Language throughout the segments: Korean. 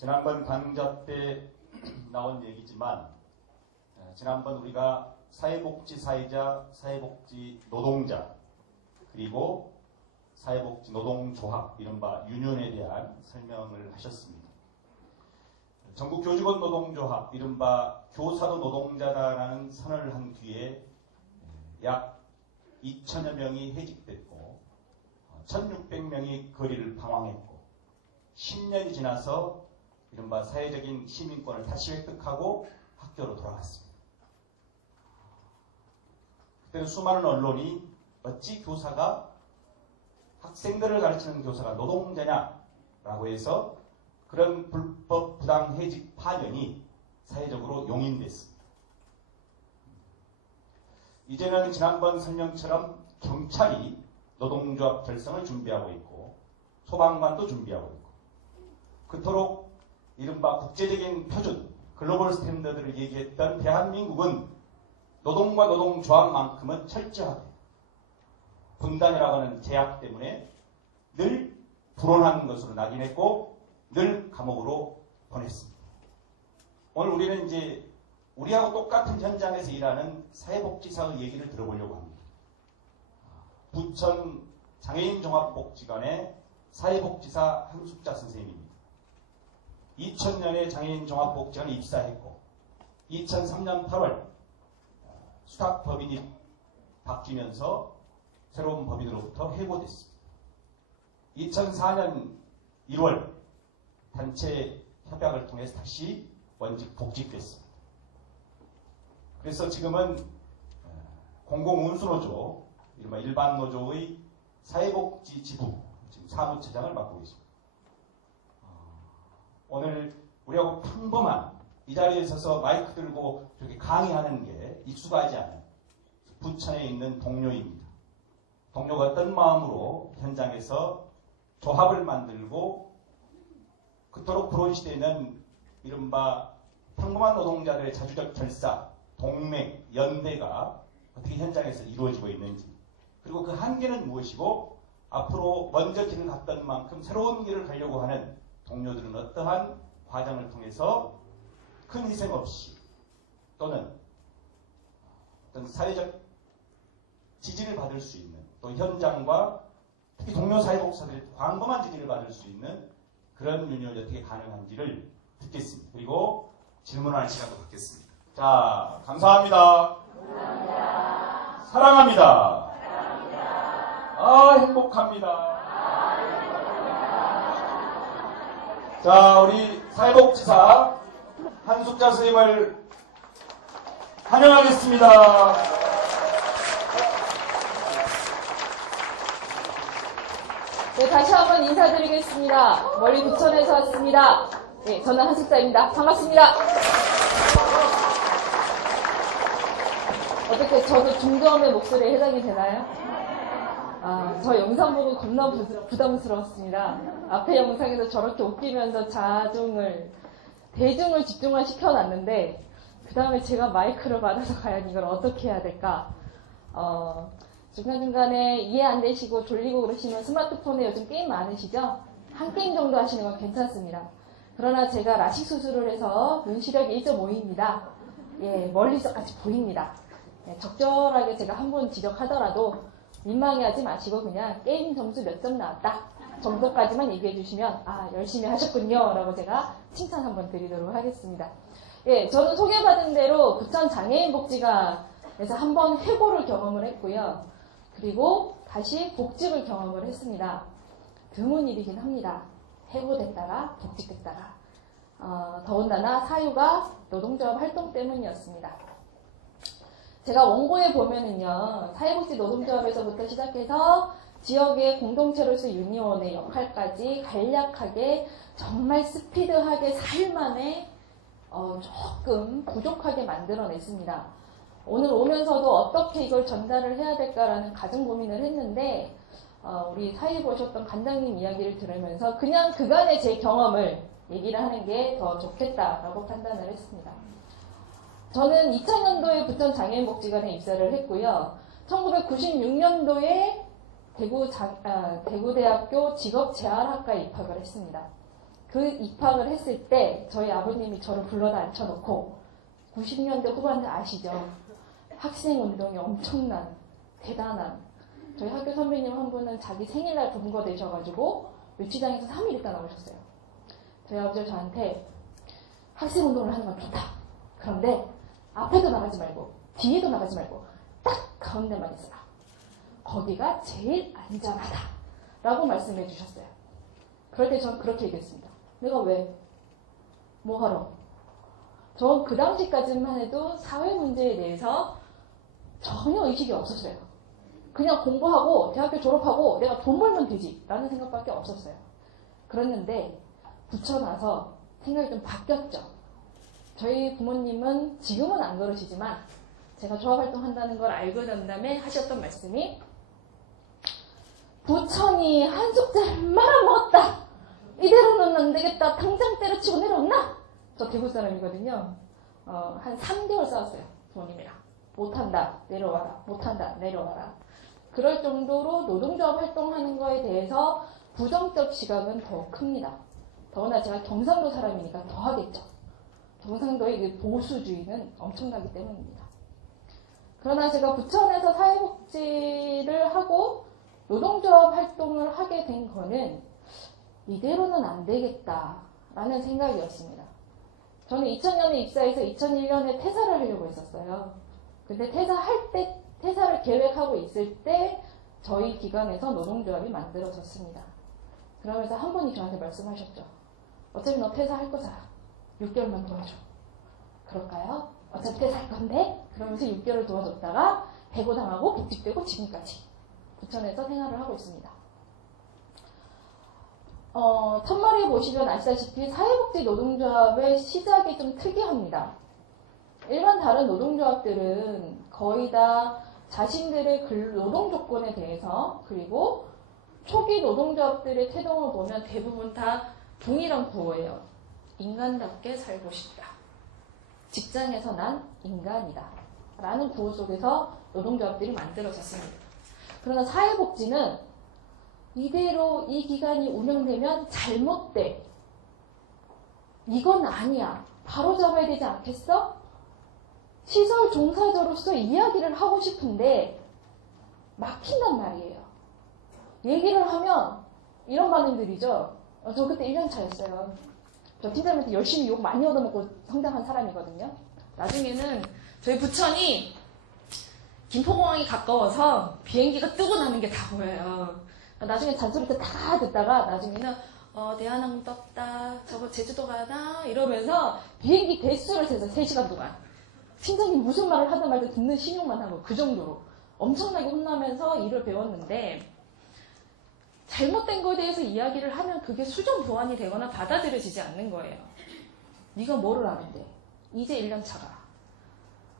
지난번 강좌 때 나온 얘기지만 지난번 우리가 사회복지사이자 사회복지 노동자 그리고 사회복지 노동조합 이른바 유니온에 대한 설명을 하셨습니다. 전국교직원 노동조합 이른바 교사도 노동자다라는 선언을 한 뒤에 약 2천여 명이 해직됐고 1600명이 거리를 방황했고 10년이 지나서 이른바 사회적인 시민권을 다시 획득하고 학교로 돌아갔습니다. 그때는 수많은 언론이 어찌 교사가 학생들을 가르치는 교사가 노동자냐라고 해서 그런 불법 부당해직 파견이 사회적으로 용인됐습니다. 이제는 지난번 설명처럼 경찰이 노동조합 결성을 준비하고 있고 소방관도 준비하고 있고 그토록 이른바 국제적인 표준, 글로벌 스탠더드를 얘기했던 대한민국은 노동과 노동조합만큼은 철저하게 분단이라고 하는 제약 때문에 늘 불온한 것으로 낙인했고 늘 감옥으로 보냈습니다. 오늘 우리는 이제 우리하고 똑같은 현장에서 일하는 사회복지사의 얘기를 들어보려고 합니다. 부천 장애인종합복지관의 사회복지사 한숙자 선생님입니다. 2000년에 장애인종합복지관에 입사했고 2003년 8월 수탁법인이 바뀌면서 새로운 법인으로부터 해고됐습니다. 2004년 1월 단체 협약을 통해서 다시 원직 복직됐습니다. 그래서 지금은 공공운수노조, 이른바 일반노조의 사회복지지부 지금 사무처장을 맡고 계십니다. 오늘 우리하고 평범한 이 자리에 서서 마이크 들고 이렇게 강의하는 게 익숙하지 않은 부천에 있는 동료입니다. 동료가 어떤 마음으로 현장에서 조합을 만들고 그토록 불온 시대에는 이른바 평범한 노동자들의 자주적 결사, 동맹, 연대가 어떻게 현장에서 이루어지고 있는지 그리고 그 한계는 무엇이고 앞으로 먼저 길을 갔던 만큼 새로운 길을 가려고 하는 동료들은 어떠한 과정을 통해서 큰 희생 없이 또는 어떤 사회적 지지를 받을 수 있는 또 현장과 특히 동료 사회복지사들이 광범한 지지를 받을 수 있는 그런 유니온이 어떻게 가능한지를 듣겠습니다. 그리고 질문하는 시간도 갖겠습니다. 자, 감사합니다. 감사합니다. 사랑합니다. 사랑합니다. 아, 행복합니다. 자, 우리 사회복지사 한숙자 선생님을 환영하겠습니다. 네, 다시 한번 인사드리겠습니다. 멀리 부천에서 왔습니다. 네, 저는 한숙자입니다. 반갑습니다. 어떻게 저도 중저음의 목소리에 해당이 되나요? 저 영상 보고 겁나 부담스러웠습니다. 앞에 영상에서 저렇게 웃기면서 대중을 집중을 시켜놨는데 그 다음에 제가 마이크를 받아서 과연 이걸 어떻게 해야 될까? 중간중간에 이해 안 되시고 졸리고 그러시면 스마트폰에 요즘 게임 많으시죠? 한 게임 정도 하시는 건 괜찮습니다. 그러나 제가 라식 수술을 해서 눈 시력이 1.5입니다. 예, 멀리서까지 보입니다. 예, 적절하게 제가 한 번 지적하더라도 민망해하지 마시고 그냥 게임 점수 몇 점 나왔다 정도까지만 얘기해 주시면 열심히 하셨군요 라고 제가 칭찬 한번 드리도록 하겠습니다. 예, 저는 소개받은 대로 부천 장애인복지관에서 한번 해고를 경험을 했고요. 그리고 다시 복직을 경험을 했습니다. 드문 일이긴 합니다. 해고됐다가 복직됐다가 더군다나 사유가 노동조합 활동 때문이었습니다. 제가 원고에 보면은요, 사회복지 노동조합에서부터 시작해서 지역의 공동체로서 유니온의 역할까지 간략하게 정말 스피드하게 사일만에 조금 부족하게 만들어냈습니다. 오늘 오면서도 어떻게 이걸 전달을 해야 될까라는 가정 고민을 했는데 우리 사회 보셨던 관장님 이야기를 들으면서 그냥 그간의 제 경험을 얘기를 하는 게 더 좋겠다라고 판단을 했습니다. 저는 2000년도에 부천 장애인복지관에 입사를 했고요. 1996년도에 대구대학교 직업재활학과에 입학을 했습니다. 그 입학을 했을 때 저희 아버님이 저를 불러다 앉혀놓고 90년대 후반에 아시죠? 학생운동이 엄청난 대단한 저희 학교 선배님 한 분은 자기 생일날 분거되셔가지고 유치장에서 3일 있다 나오셨어요. 저희 아버지가 저한테 학생운동을 하는 건 좋다. 그런데 앞에도 나가지 말고 뒤에도 나가지 말고 딱 가운데만 있어라. 거기가 제일 안전하다. 라고 말씀해 주셨어요. 그럴 때 저는 그렇게 얘기했습니다. 내가 왜? 뭐 하러? 전 그 당시까지만 해도 사회 문제에 대해서 전혀 의식이 없었어요. 그냥 공부하고 대학교 졸업하고 내가 돈 벌면 되지 라는 생각밖에 없었어요. 그랬는데 붙여놔서 생각이 좀 바뀌었죠. 저희 부모님은 지금은 안 그러시지만 제가 조합활동 한다는 걸 알고 난 다음에 하셨던 말씀이 부천이 한 숟갈 말아먹었다. 이대로는 안 되겠다. 당장 때려치고 내려온나? 저 대구 사람이거든요. 한 3개월 싸웠어요. 부모님이랑. 못한다. 내려와라. 못한다. 내려와라. 그럴 정도로 노동조합 활동하는 거에 대해서 부정적 시각은 더 큽니다. 더구나 제가 경상도 사람이니까 더 하겠죠. 경상도의 보수주의는 엄청나기 때문입니다. 그러나 제가 부천에서 사회복지를 하고 노동조합 활동을 하게 된 거는 이대로는 안 되겠다라는 생각이었습니다. 저는 2000년에 입사해서 2001년에 퇴사를 하려고 했었어요. 근데 퇴사를 계획하고 있을 때 저희 기관에서 노동조합이 만들어졌습니다. 그러면서 한 분이 저한테 말씀하셨죠. 어차피 너 퇴사할 거잖아. 6개월만 도와줘. 그럴까요? 어차피 퇴사할 건데? 그러면서 6개월 도와줬다가 해고당하고 복직되고 지금까지 부천에서 생활을 하고 있습니다. 첫머리에 보시면 아시다시피 사회복지 노동조합의 시작이 좀 특이합니다. 일반 다른 노동조합들은 거의 다 자신들의 노동 조건에 대해서 그리고 초기 노동조합들의 태동을 보면 대부분 다 동일한 구호예요. 인간답게 살고 싶다. 직장에서 난 인간이다. 라는 구호 속에서 노동조합들이 만들어졌습니다. 그러나 사회복지는 이대로 이 기관이 운영되면 잘못돼. 이건 아니야. 바로 잡아야 되지 않겠어? 시설 종사자로서 이야기를 하고 싶은데 막힌단 말이에요. 얘기를 하면 이런 반응들이죠. 저 그때 1년 차였어요. 저 팀장님한테 열심히 욕 많이 얻어먹고 성장한 사람이거든요. 나중에는 저희 부천이 김포공항이 가까워서 비행기가 뜨고 나는 게 다 보여요. 나중에 잔소리 다 듣다가 나중에는 대한항공 떴다. 저거 제주도 가나? 이러면서 비행기 대수를 세서 3시간 동안 팀장님 무슨 말을 하든 말든 듣는 신용만 하고 그 정도로 엄청나게 혼나면서 일을 배웠는데 잘못된 거에 대해서 이야기를 하면 그게 수정 보완이 되거나 받아들여지지 않는 거예요. 네가 뭐를 아는데 이제 1년 차가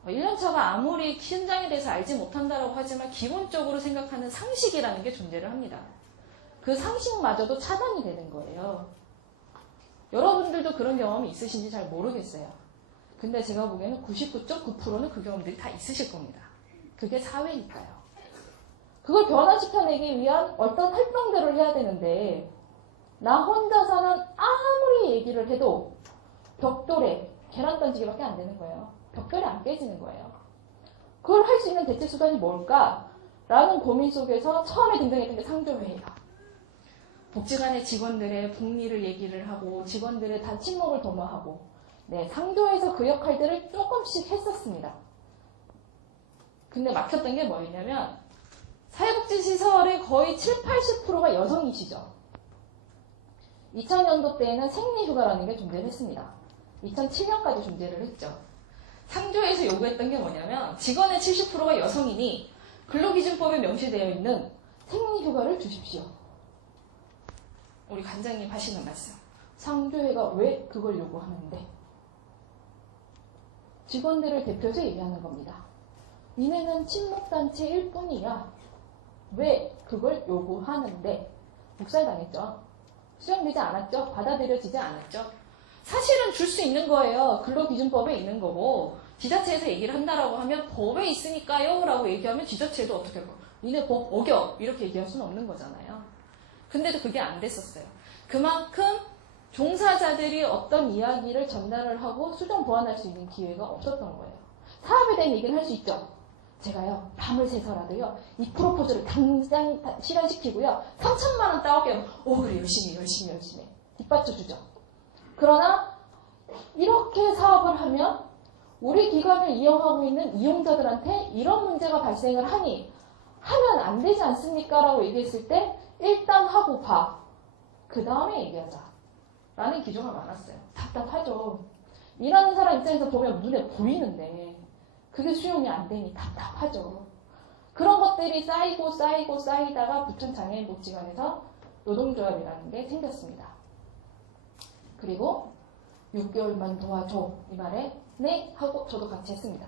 1년 차가 아무리 현장에 대해서 알지 못한다라고 하지만 기본적으로 생각하는 상식이라는 게 존재를 합니다. 그 상식마저도 차단이 되는 거예요. 여러분들도 그런 경험이 있으신지 잘 모르겠어요. 근데 제가 보기에는 99.9%는 그 경험들이 다 있으실 겁니다. 그게 사회니까요. 그걸 변화시켜내기 위한 어떤 활동들을 해야 되는데 나 혼자서는 아무리 얘기를 해도 벽돌에 계란 던지기밖에 안 되는 거예요. 벽돌이 안 깨지는 거예요. 그걸 할 수 있는 대체 수단이 뭘까? 라는 고민 속에서 처음에 등장했던 게 상조회의예요. 복지관의 직원들의 복리를 얘기를 하고 직원들의 다 친목을 도모하고 상조에서 그 역할들을 조금씩 했었습니다. 근데 막혔던 게 뭐였냐면 사회복지시설의 거의 7~80%가 여성이시죠. 2000년도 때에는 생리휴가라는 게 존재를 했습니다. 2007년까지 존재를 했죠. 상조에서 요구했던 게 뭐냐면 직원의 70%가 여성이니 근로기준법에 명시되어 있는 생리휴가를 주십시오. 우리 관장님 하시는 말씀. 상조회가 왜 그걸 요구하는데? 직원들을 대표해서 얘기하는 겁니다. 니네는 친목단체일 뿐이야. 왜 그걸 요구하는데? 묵살당했죠. 수용되지 않았죠. 받아들여지지 않았죠. 사실은 줄 수 있는 거예요. 근로기준법에 있는 거고 지자체에서 얘기를 한다라고 하면 법에 있으니까요 라고 얘기하면 지자체도 어떻게 할까? 니네 법 어겨 이렇게 얘기할 수는 없는 거잖아요. 근데도 그게 안 됐었어요. 그만큼 종사자들이 어떤 이야기를 전달을 하고 수정 보완할 수 있는 기회가 없었던 거예요. 사업에 대한 얘기는 할 수 있죠. 제가요, 밤을 새서라도요, 이 프로포즈를 당장 실현시키고요, 3천만 원 따오게, 그래, 열심히. 뒷받쳐주죠. 그러나, 이렇게 사업을 하면, 우리 기관을 이용하고 있는 이용자들한테 이런 문제가 발생을 하니, 하면 안 되지 않습니까? 라고 얘기했을 때, 일단 하고 봐. 그 다음에 얘기하자. 라는 기조가 많았어요. 답답하죠. 일하는 사람 입장에서 보면 눈에 보이는데, 그게 수용이 안 되니 답답하죠. 그런 것들이 쌓이다가 부천장애인복지관에서 노동조합이라는 게 생겼습니다. 그리고 6개월만 도와줘 이 말에 네 하고 저도 같이 했습니다.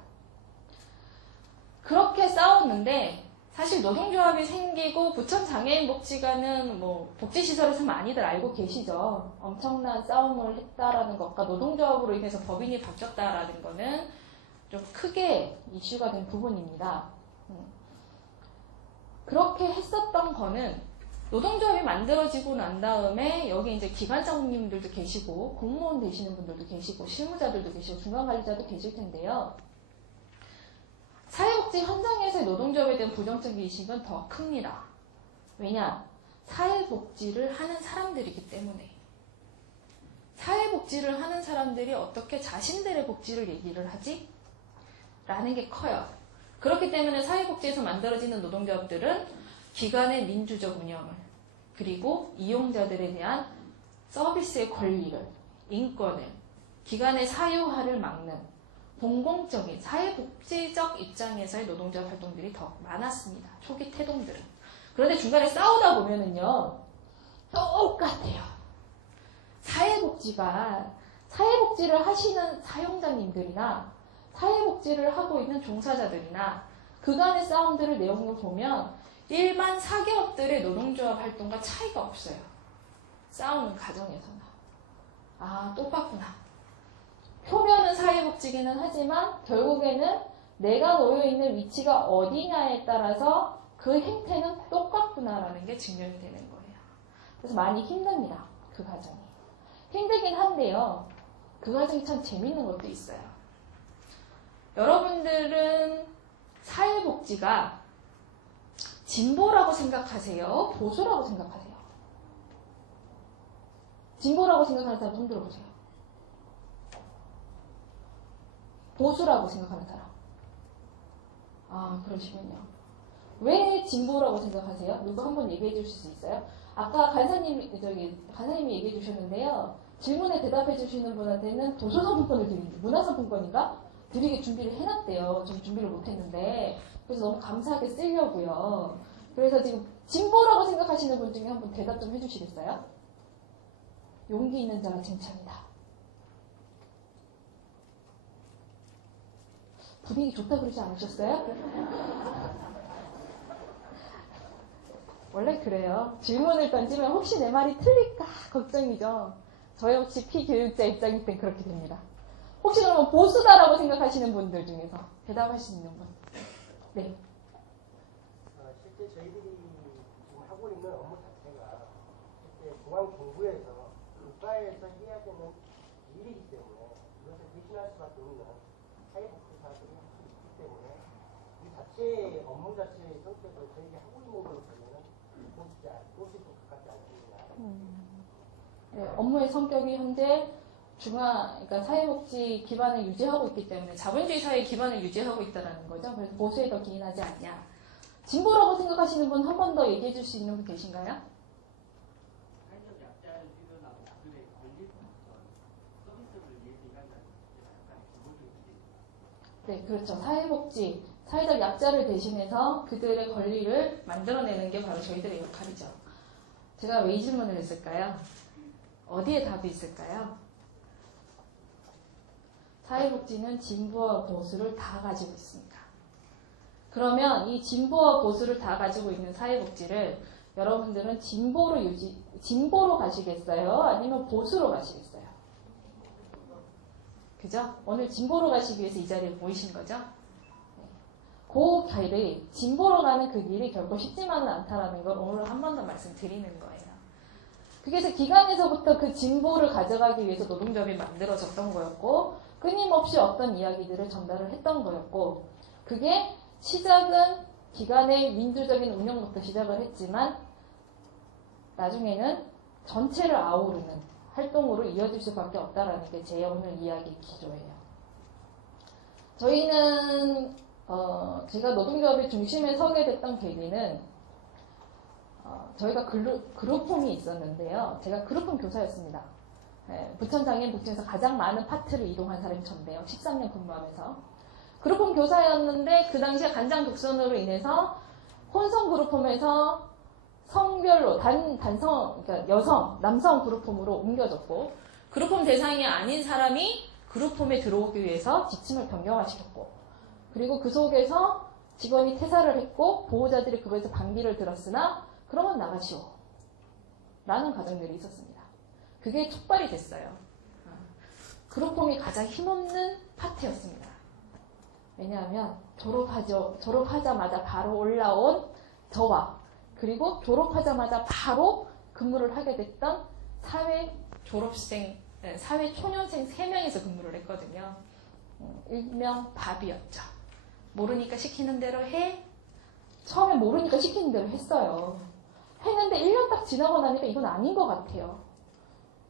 그렇게 싸웠는데 사실 노동조합이 생기고 부천장애인복지관은 뭐 복지시설에서 많이들 알고 계시죠. 엄청난 싸움을 했다라는 것과 노동조합으로 인해서 법인이 바뀌었다라는 거는 좀 크게 이슈가 된 부분입니다. 그렇게 했었던 거는 노동조합이 만들어지고 난 다음에 여기 이제 기관장님들도 계시고 공무원 되시는 분들도 계시고 실무자들도 계시고 중간관리자도 계실 텐데요. 사회복지 현장에서의 노동조합에 대한 부정적 인식은 더 큽니다. 왜냐? 사회복지를 하는 사람들이기 때문에. 사회복지를 하는 사람들이 어떻게 자신들의 복지를 얘기를 하지? 라는 게 커요. 그렇기 때문에 사회복지에서 만들어지는 노동조합들은 기관의 민주적 운영을 그리고 이용자들에 대한 서비스의 권리를, 인권을, 기관의 사유화를 막는 공공적인 사회복지적 입장에서의 노동조합 활동들이 더 많았습니다. 초기 태동들은. 그런데 중간에 싸우다 보면은요, 똑같아요. 사회복지를 하시는 사용자님들이나 사회복지를 하고 있는 종사자들이나 그간의 싸움들을 내용을 보면 일반 사기업들의 노동조합 활동과 차이가 없어요. 싸우는 과정에서는. 똑같구나. 표면은 사회복지기는 하지만 결국에는 내가 놓여있는 위치가 어디냐에 따라서 그 행태는 똑같구나라는 게 증명이 되는 거예요. 그래서 많이 힘듭니다. 그 과정이. 힘들긴 한데요. 그 과정이 참 재밌는 것도 있어요. 여러분들은 사회복지가 진보라고 생각하세요? 보수라고 생각하세요? 진보라고 생각하는 사람 손 들어보세요. 보수라고 생각하는 사람. 그러시군요. 왜 진보라고 생각하세요? 누구 한번 얘기해 주실 수 있어요? 아까 간사님이 얘기해 주셨는데요. 질문에 대답해 주시는 분한테는 도서상품권을 드립니다. 문화상품권인가? 드리게 준비를 해놨대요. 전 준비를 못했는데. 그래서 너무 감사하게 쓰려고요. 그래서 지금 진보라고 생각하시는 분 중에 한번 대답 좀 해주시겠어요? 용기 있는 자가 칭찬이다. 분위기 좋다 그러지 않으셨어요? 원래 그래요. 질문을 던지면 혹시 내 말이 틀릴까 걱정이죠. 저 역시 피교육자 입장일 땐 그렇게 됩니다. 혹시 그러면 보수다라고 생각하시는 분들 중에서 대답할 수 있는 분? 네. 실제 저희들이 지금 하고 있는 업무 자체가 실제 중앙정부에서 국가에서 해야 되는 일이기 때문에 이것을 대신할 수밖에 없는 사회복지사들이 할 수 있기 때문에 이 자체의 업무 자체의 성격을 저희가 하고 있는 걸로 보면 보수도 가깝지 않습니다. 네, 업무의 성격이 현재 그러니까 사회복지 기반을 유지하고 있기 때문에 자본주의 사회 기반을 유지하고 있다는 거죠. 그래서 보수에 더 기인하지 않냐. 진보라고 생각하시는 분 한 번 더 얘기해 줄 수 있는 분 계신가요? 사회적 약자를 실현하고 그들의 권리 서비스를 위해서 일한다는 약간 기본적인 네, 그렇죠. 사회복지, 사회적 약자를 대신해서 그들의 권리를 만들어내는 게 바로 저희들의 역할이죠. 제가 왜 이 질문을 했을까요? 어디에 답이 있을까요? 사회복지는 진보와 보수를 다 가지고 있습니다. 그러면 이 진보와 보수를 다 가지고 있는 사회복지를 여러분들은 진보로 가시겠어요? 아니면 보수로 가시겠어요? 그죠? 오늘 진보로 가시기 위해서 이 자리에 모이신 거죠? 그 길이, 진보로 가는 그 길이 결코 쉽지만은 않다라는 걸 오늘 한 번 더 말씀드리는 거예요. 그래서 기관에서부터 그 진보를 가져가기 위해서 노동조합이 만들어졌던 거였고 끊임없이 어떤 이야기들을 전달을 했던 거였고 그게 시작은 기관의 민주적인 운영부터 시작을 했지만 나중에는 전체를 아우르는 활동으로 이어질 수밖에 없다라는 게 제 오늘 이야기 기조예요. 저희는 제가 노동조합의 중심에 서게 됐던 계기는 저희가 그룹홈이 있었는데요. 제가 그룹홈 교사였습니다. 부천장애인 복지에서 가장 많은 파트를 이동한 사람이 전데요. 13년 근무하면서. 그룹홈 교사였는데 그 당시에 간장 독선으로 인해서 혼성 그룹홈에서 성별로 단성, 그러니까 여성, 남성 그룹홈으로 옮겨졌고 그룹홈 대상이 아닌 사람이 그룹홈에 들어오기 위해서 지침을 변경화시켰고 그리고 그 속에서 직원이 퇴사를 했고 보호자들이 그거에서 반기를 들었으나 그러면 나가시오 라는 가정들이 있었습니다. 그게 촉발이 됐어요. 그룹홈이 가장 힘없는 파트였습니다. 왜냐하면 졸업하자마자 바로 올라온 저와 그리고 졸업하자마자 바로 근무를 하게 됐던 사회 초년생 3명이서 근무를 했거든요. 일명 밥이었죠. 모르니까 시키는 대로 해. 처음에 모르니까 시키는 대로 했어요. 했는데 1년 딱 지나고 나니까 이건 아닌 것 같아요.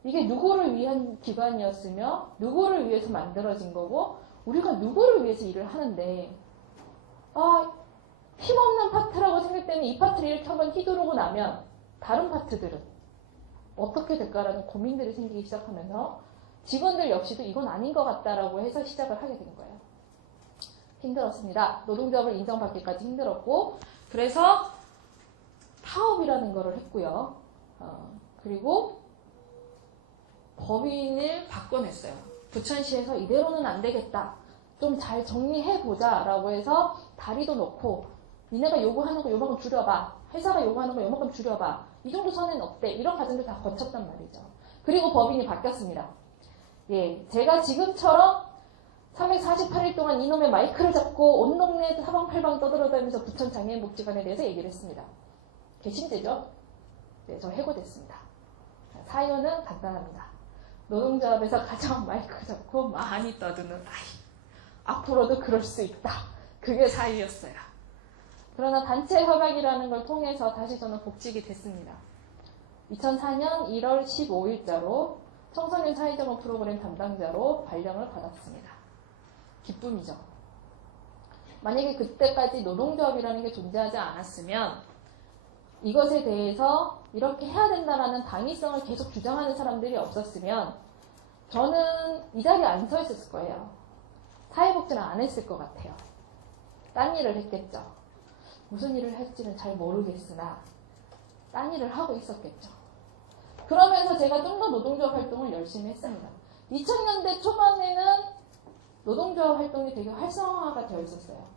이게 누구를 위한 기관이었으며 누구를 위해서 만들어진 거고 우리가 누구를 위해서 일을 하는데 힘없는 파트라고 생각되는 이 파트를 이렇게 한번 휘두르고 나면 다른 파트들은 어떻게 될까라는 고민들이 생기기 시작하면서 직원들 역시도 이건 아닌 것 같다라고 해서 시작을 하게 된 거예요. 힘들었습니다. 노동조합을 인정받기까지 힘들었고 그래서 파업이라는 거를 했고요. 그리고 법인을 바꿔냈어요. 부천시에서 이대로는 안 되겠다. 좀 잘 정리해보자 라고 해서 다리도 놓고 니네가 요구하는 거 요만큼 줄여봐. 회사가 요구하는 거 요만큼 줄여봐. 이 정도 선에는 어때? 이런 과정들 다 거쳤단 말이죠. 그리고 법인이 바뀌었습니다. 예, 제가 지금처럼 348일 동안 이놈의 마이크를 잡고 온 동네 사방팔방 떠들어다니면서 부천 장애인복지관에 대해서 얘기를 했습니다. 개심제죠? 네, 저 해고됐습니다. 사연은 간단합니다. 노동조합에서 가장 마이크 잡고 많이 떠드는 아이. 앞으로도 그럴 수 있다. 그게 사유였어요. 그러나 단체 협약이라는 걸 통해서 다시 저는 복직이 됐습니다. 2004년 1월 15일자로 청소년 사회정원 프로그램 담당자로 발령을 받았습니다. 기쁨이죠. 만약에 그때까지 노동조합이라는 게 존재하지 않았으면 이것에 대해서 이렇게 해야 된다라는 당위성을 계속 주장하는 사람들이 없었으면 저는 이 자리에 안 서 있었을 거예요. 사회복지는 안 했을 것 같아요. 딴 일을 했겠죠. 무슨 일을 할지는 잘 모르겠으나 딴 일을 하고 있었겠죠. 그러면서 제가 좀 더 노동조합 활동을 열심히 했습니다. 2000년대 초반에는 노동조합 활동이 되게 활성화가 되어 있었어요.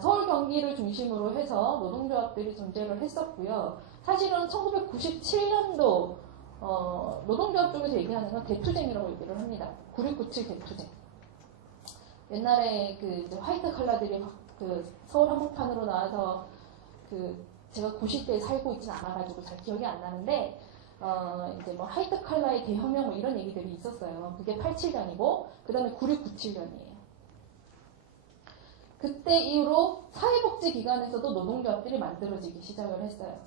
서울 경기를 중심으로 해서 노동조합들이 존재를 했었고요. 사실은 1997년도 노동조합 쪽에서 얘기하는 건 대투쟁이라고 얘기를 합니다. 9697 대투쟁. 옛날에 그 화이트 칼라들이 그 서울 한복판으로 나와서 제가 90대에 살고 있진 않아가지고 잘 기억이 안 나는데 이제 뭐 화이트 칼라의 대혁명 뭐 이런 얘기들이 있었어요. 그게 87년이고 그 다음에 9697년이에요. 그때 이후로 사회복지기관에서도 노동조합들이 만들어지기 시작을 했어요.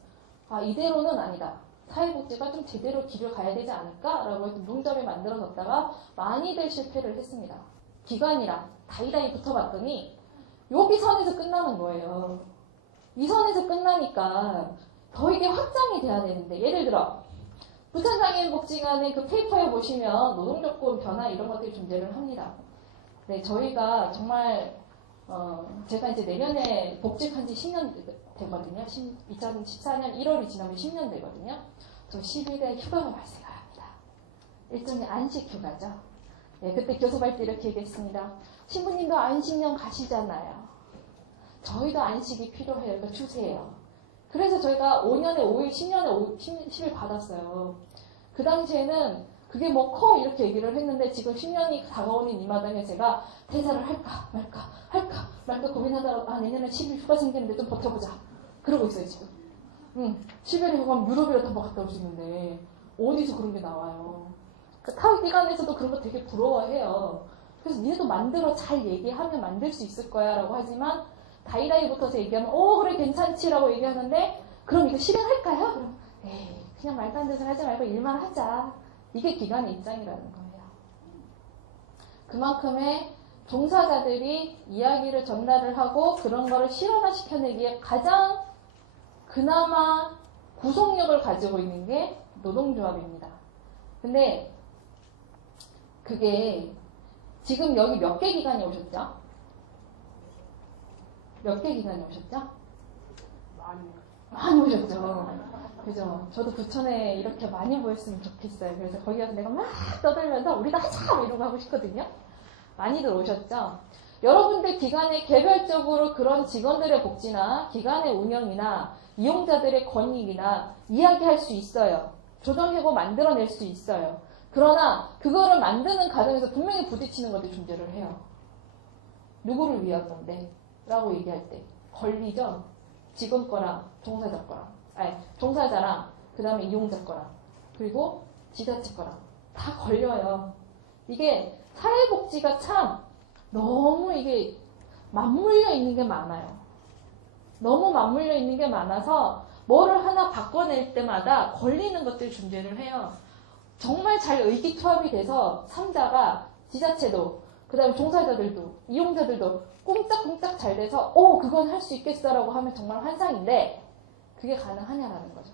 이대로는 아니다. 사회복지가 좀 제대로 길을 가야 되지 않을까라고 해서 노동조합이 만들어졌다가 많이들 실패를 했습니다. 기관이랑 다이다이 붙어봤더니 여기 선에서 끝나는 거예요. 이 선에서 끝나니까 더 이게 확장이 돼야 되는데 예를 들어 부천장애인복지관의 그 페이퍼에 보시면 노동조건 변화 이런 것들이 존재를 합니다. 네, 저희가 정말 제가 이제 내년에 복직한 지 10년 되거든요. 2014년 1월이 지나면 10년 되거든요. 저 10일에 휴가가 발생을 합니다. 일종의 안식 휴가죠. 네, 그때 교섭할 때 이렇게 얘기했습니다. 신부님도 안식년 가시잖아요. 저희도 안식이 필요해요. 그러니까 주세요. 그래서 저희가 5년에 5일, 10년에 10일 받았어요. 그 당시에는 그게 뭐 커 이렇게 얘기를 했는데 지금 10년이 다가오는 이 마당에 제가 퇴사를 할까 말까 고민하다가 내년에 10일 휴가 생기는데 좀 버텨보자. 그러고 있어요 지금. 시베리아 가면 유럽이라도 한번 갔다 올 수 있는데 어디서 그런 게 나와요. 그 타기관에서도 그런 거 되게 부러워해요. 그래서 니네도 만들어 잘 얘기하면 만들 수 있을 거야 라고 하지만 다이다이 붙어서 얘기하면 그래 괜찮지 라고 얘기하는데 그럼 이거 실행할까요? 그럼 에이 그냥 말도 안 되는 소리 하지 말고 일만 하자. 이게 기관의 입장이라는 거예요. 그만큼의 종사자들이 이야기를 전달을 하고 그런 거를 실현화시켜내기에 가장 그나마 구속력을 가지고 있는 게 노동조합입니다. 근데 그게 지금 여기 몇 개 기관이 오셨죠? 몇 개 기관이 오셨죠? 많이 오셨죠. 그죠? 저도 부천에 이렇게 많이 모였으면 좋겠어요. 그래서 거기 가서 내가 막 떠들면서 우리도 하자! 이러고 하고 싶거든요. 많이들 오셨죠? 여러분들 기관에 개별적으로 그런 직원들의 복지나 기관의 운영이나 이용자들의 권익이나 이야기할 수 있어요. 조정해고 만들어낼 수 있어요. 그러나 그거를 만드는 과정에서 분명히 부딪히는 것도 존재를 해요. 누구를 위한 건데? 라고 얘기할 때 걸리죠? 직원 거랑 종사자 거랑 종사자랑 그 다음에 이용자 거랑 그리고 지자체 거랑 다 걸려요. 이게 사회복지가 참 너무 이게 맞물려 있는 게 많아요. 너무 맞물려 있는 게 많아서 뭐를 하나 바꿔낼 때마다 걸리는 것들이 존재를 해요. 정말 잘 의기투합이 돼서 3자가 지자체도 그 다음에 종사자들도 이용자들도 꼼짝꼼짝 잘 돼서 그건 할 수 있겠어라고 하면 정말 환상인데 그게 가능하냐라는 거죠.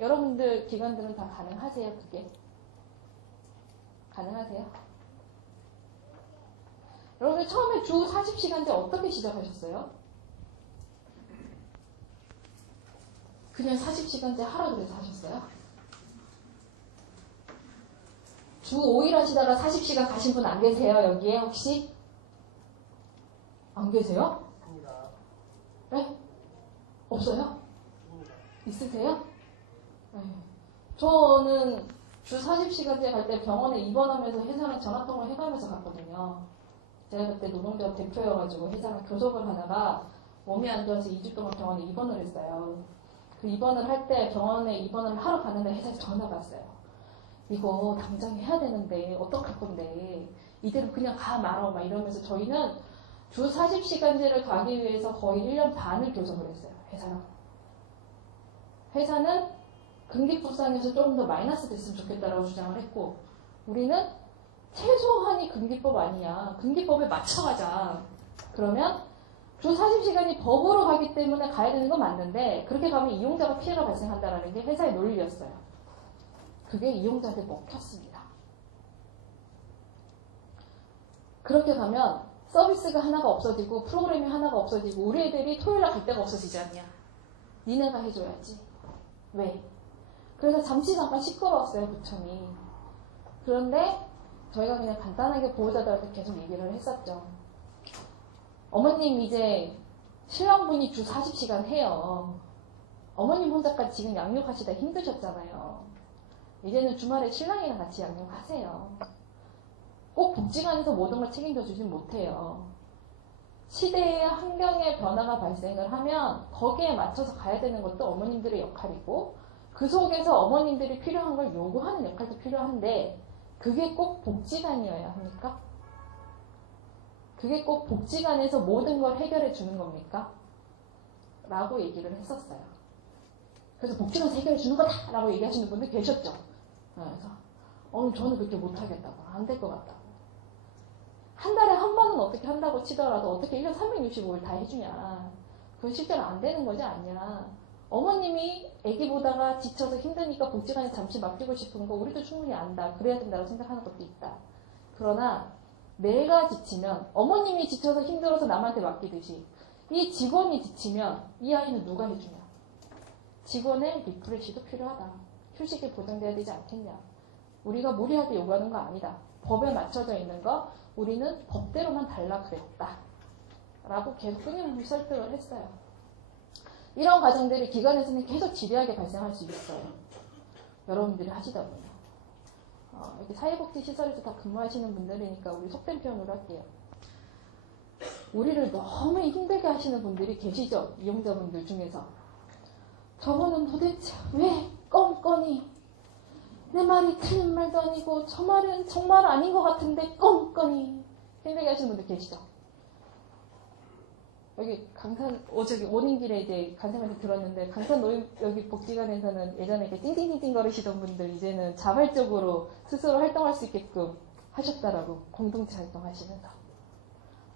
여러분들 기관들은 다 가능하세요? 그게? 가능하세요? 여러분들 처음에 주 40시간제 어떻게 시작하셨어요? 그냥 40시간제 하라 그래서 하셨어요? 주 5일 하시다가 40시간 가신 분 안 계세요? 여기에 혹시? 안 계세요? 있습니다. 네? 없어요? 있습니다. 있으세요? 네. 저는 주 40시간째 갈 때 병원에 입원하면서 회사랑 전화통화를 해가면서 갔거든요. 제가 그때 노동조합 대표여가지고 회사랑 교섭을 하다가 몸이 안 좋아서 2주 동안 병원에 입원을 했어요. 그 입원을 할 때 병원에 입원을 하러 가는데 회사에서 전화가 왔어요. 이거 당장 해야 되는데 어떡할 건데 이대로 그냥 가 말어 막 이러면서 저희는 주 40시간제를 가기 위해서 거의 1년 반을 교섭을 했어요. 회사는 금기법상에서 조금 더 마이너스 됐으면 좋겠다라고 주장을 했고 우리는 최소한이 금기법 아니냐. 금기법에 맞춰가자. 그러면 주 40시간이 법으로 가기 때문에 가야 되는 건 맞는데 그렇게 가면 이용자가 피해가 발생한다는 게 회사의 논리였어요. 그게 이용자한테 먹혔습니다. 그렇게 가면 서비스가 하나가 없어지고 프로그램이 하나가 없어지고 우리 애들이 토요일날 갈 데가 없어지지 않냐. 니네가 해줘야지. 왜? 그래서 잠시 잠깐 시끄러웠어요. 부천이. 그런데 저희가 그냥 간단하게 보호자들한테 계속 얘기를 했었죠. 어머님 이제 신랑분이 주 40시간 해요. 어머님 혼자까지 지금 양육하시다 힘드셨잖아요. 이제는 주말에 신랑이랑 같이 양육하세요. 꼭 복지관에서 모든 걸 책임져 주진 못해요. 시대의 환경의 변화가 발생을 하면 거기에 맞춰서 가야 되는 것도 어머님들의 역할이고 그 속에서 어머님들이 필요한 걸 요구하는 역할도 필요한데 그게 꼭 복지관이어야 합니까? 그게 꼭 복지관에서 모든 걸 해결해 주는 겁니까? 라고 얘기를 했었어요. 그래서 복지관에서 해결해 주는 거다! 라고 얘기하시는 분들 계셨죠. 그래서 저는 그렇게 못하겠다고. 안 될 것 같다고. 한 달에 한 번은 어떻게 한다고 치더라도 어떻게 1년 365일 다 해주냐. 그건 실제로 안 되는 거지 않냐. 어머님이 아기 보다가 지쳐서 힘드니까 복지관에 잠시 맡기고 싶은 거 우리도 충분히 안다. 그래야 된다고 생각하는 것도 있다. 그러나 내가 지치면 어머님이 지쳐서 힘들어서 남한테 맡기듯이 이 직원이 지치면 이 아이는 누가 해주냐. 직원의 리프레시도 필요하다. 휴식이 보장돼야 되지 않겠냐. 우리가 무리하게 요구하는 거 아니다. 법에 맞춰져 있는 거 우리는 법대로만 달라 그랬다. 라고 계속 끊임없이 설득을 했어요. 이런 과정들이 기관에서는 계속 지대하게 발생할 수 있어요. 여러분들이 하시다 보면. 이렇게 사회복지시설에서 다 근무하시는 분들이니까 우리 속된 표현으로 할게요. 우리를 너무 힘들게 하시는 분들이 계시죠. 이용자분들 중에서. 저분은 도대체 왜 껌껌이 내 말이 틀린 말도 아니고 저 말은 정말 아닌 것 같은데 껌껌이 힘들게 하시는 분들 계시죠? 여기 강산, 저기 오는 길에 이제 간생한테 들었는데, 강산 노인, 여기 복지관에서는 예전에 이렇게 띵띵띵띵 거리시던 분들 이제는 자발적으로 스스로 활동할 수 있게끔 하셨다라고, 공동체 활동하시면서.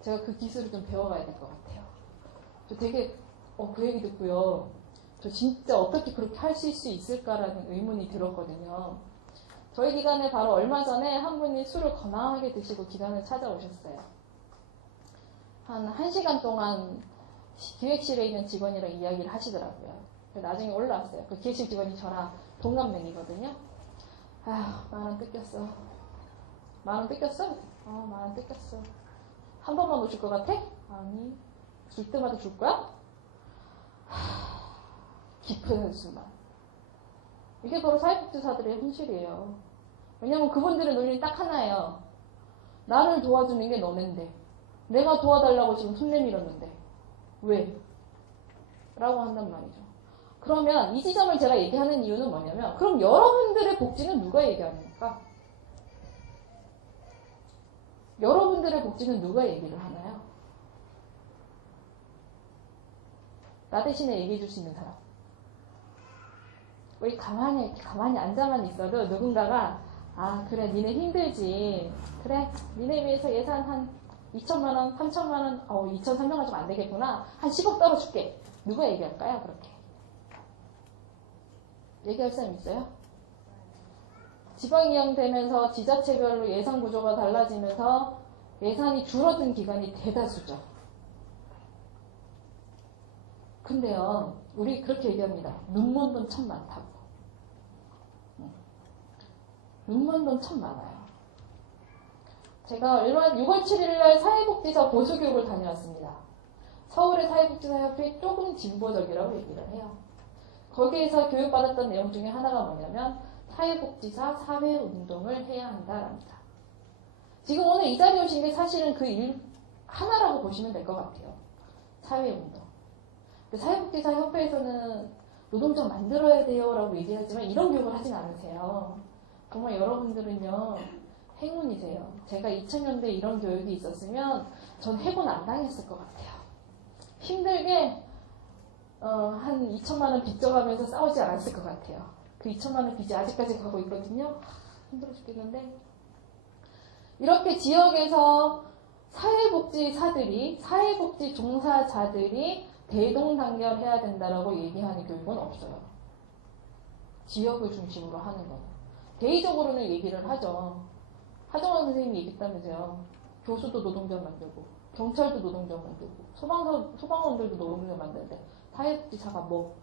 제가 그 기술을 좀 배워가야 될 것 같아요. 저 되게, 그 얘기 듣고요. 저 진짜 어떻게 그렇게 하실 수 있을까라는 의문이 들었거든요. 저희 기관에 바로 얼마 전에 한 분이 술을 거나하게 드시고 기관을 찾아오셨어요. 한 1시간 동안 기획실에 있는 직원이랑 이야기를 하시더라고요. 나중에 올라왔어요. 그 기획실 직원이 저랑 동갑내기거든요. 아휴, 10,000원 뜯겼어. 10,000원 뜯겼어? 10,000원 뜯겼어. 한 번만 오실 것 같아? 아니. 줄 때마다 줄 거야? 깊은 한숨만. 이게 바로 사회복지사들의 현실이에요. 왜냐면 그분들의 논리는 딱 하나예요. 나를 도와주는 게 너넨데. 내가 도와달라고 지금 손 내밀었는데 왜? 라고 한단 말이죠. 그러면 이 지점을 제가 얘기하는 이유는 뭐냐면 그럼 여러분들의 복지는 누가 얘기합니까? 여러분들의 복지는 누가 얘기를 하나요? 나 대신에 얘기해 줄 수 있는 사람. 우리 가만히 앉아만 있어도 누군가가 그래 니네 힘들지. 그래 니네 위해서 예산 한 2,000만원, 3,000만원, 2,300만 좀 안 되겠구나. 한 10억 떨어줄게. 누가 얘기할까요, 그렇게? 얘기할 사람 있어요? 지방 이용되면서 지자체별로 예산 구조가 달라지면서 예산이 줄어든 기관이 대다수죠. 근데요, 우리 그렇게 얘기합니다. 눈먼 돈 참 많다고. 눈먼 돈 참 많아요. 제가 6월 7일날 사회복지사 보수교육을 다녀왔습니다. 서울의 사회복지사협회 조금 진보적이라고 얘기를 해요. 거기에서 교육받았던 내용 중에 하나가 뭐냐면 사회복지사 사회운동을 해야 한다랍니다. 지금 오늘 이 자리에 오신 게 사실은 그 일 하나라고 보시면 될 것 같아요. 사회운동. 사회복지사협회에서는 노동조 만들어야 돼요 라고 얘기하지만 이런 교육을 하진 않으세요. 정말 여러분들은요. 행운이세요. 제가 2000년대에 이런 교육이 있었으면 전 해고 안 당했을 것 같아요. 힘들게 한 2,000만원 빚져가면서 싸우지 않았을 것 같아요. 그 2,000만원 빚이 아직까지 가고 있거든요. 힘들어 죽겠는데 이렇게 지역에서 사회복지사들이 사회복지 종사자들이 대동단결해야 된다라고 얘기하는 교육은 없어요. 지역을 중심으로 하는 거예요. 대의적으로는 얘기를 하죠. 하정환 선생님이 얘기했다면서요. 교수도 노동자 만들고 경찰도 노동자 만들고 소방원들도 노동자 만드는데 사회복지사가 뭐?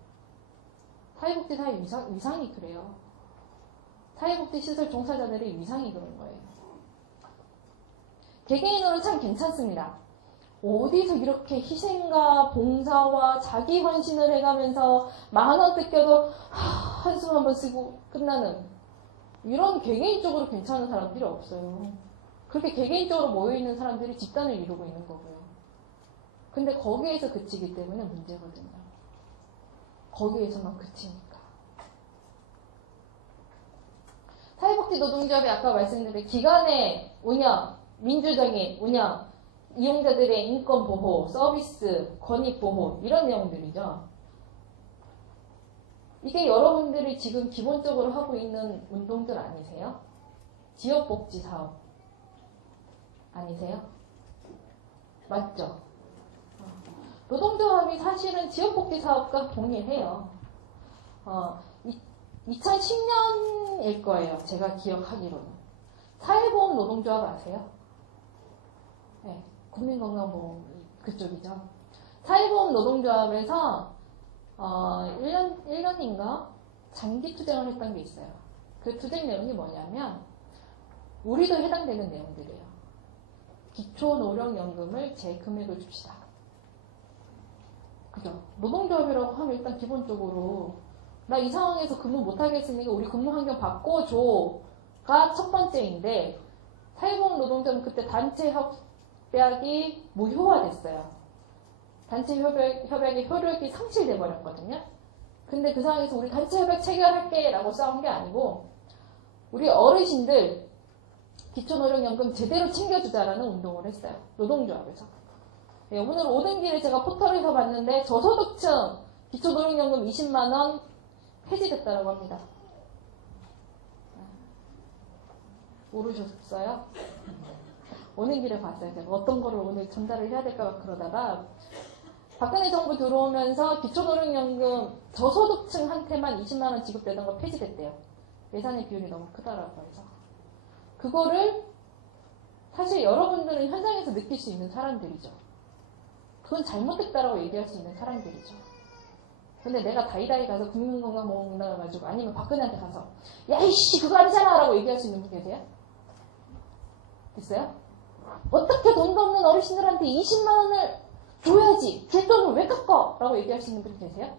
사회복지사의 위상이 그래요. 사회복지시설 종사자들의 위상이 그런 거예요. 개개인으로 참 괜찮습니다. 어디서 이렇게 희생과 봉사와 자기 헌신을 해가면서 10,000원 뜯겨도 한숨 한번 쓰고 끝나는 이런 개개인적으로 괜찮은 사람들이 없어요. 그렇게 개개인적으로 모여있는 사람들이 집단을 이루고 있는 거고요. 근데 거기에서 그치기 때문에 문제거든요. 거기에서만 그치니까. 사회복지 노동조합이 아까 말씀드린 기관의 운영, 민주적인 운영, 이용자들의 인권 보호, 서비스, 권익 보호 이런 내용들이죠. 이게 여러분들이 지금 기본적으로 하고 있는 운동들 아니세요? 지역복지 사업 아니세요? 맞죠? 노동조합이 사실은 지역복지 사업과 동일해요. 2010년일 거예요. 제가 기억하기로는. 사회보험 노동조합 아세요? 네, 국민건강보험 그쪽이죠. 사회보험 노동조합에서 1년인가 장기 투쟁을 했던 게 있어요. 그 투쟁 내용이 뭐냐면 우리도 해당되는 내용들이에요. 기초노령연금을 제 금액을 줍시다. 그죠? 노동조합이라고 하면 일단 기본적으로 나 이 상황에서 근무 못하겠으니까 우리 근무 환경 바꿔줘가 첫 번째인데 사회보험 노동자는 그때 단체 협약이 무효화됐어요. 단체 협약의 효력이 상실돼 버렸거든요. 근데 그 상황에서 우리 단체 협약 체결할게 라고 싸운 게 아니고 우리 어르신들 기초노령연금 제대로 챙겨주자라는 운동을 했어요. 노동조합에서. 네, 오늘 오던 길에 제가 포털에서 봤는데 저소득층 기초노령연금 20만원 폐지됐다고 합니다. 모르셨어요? 오는 길에 봤어요. 제가 어떤 거를 오늘 전달을 해야 될까 막 그러다가 박근혜 정부 들어오면서 기초노령연금 저소득층한테만 20만원 지급되던 거 폐지됐대요. 예산의 비율이 너무 크다라고 해서. 그거를 사실 여러분들은 현장에서 느낄 수 있는 사람들이죠. 그건 잘못됐다라고 얘기할 수 있는 사람들이죠. 근데 내가 다이다이 가서 국민건강보험공단 가지고 아니면 박근혜한테 가서 야 이씨 그거 아니잖아 라고 얘기할 수 있는 분 계세요? 있어요? 어떻게 돈도 없는 어르신들한테 20만원을 줘야지 줄 돈을 왜 깎아? 라고 얘기할 수 있는 분 계세요?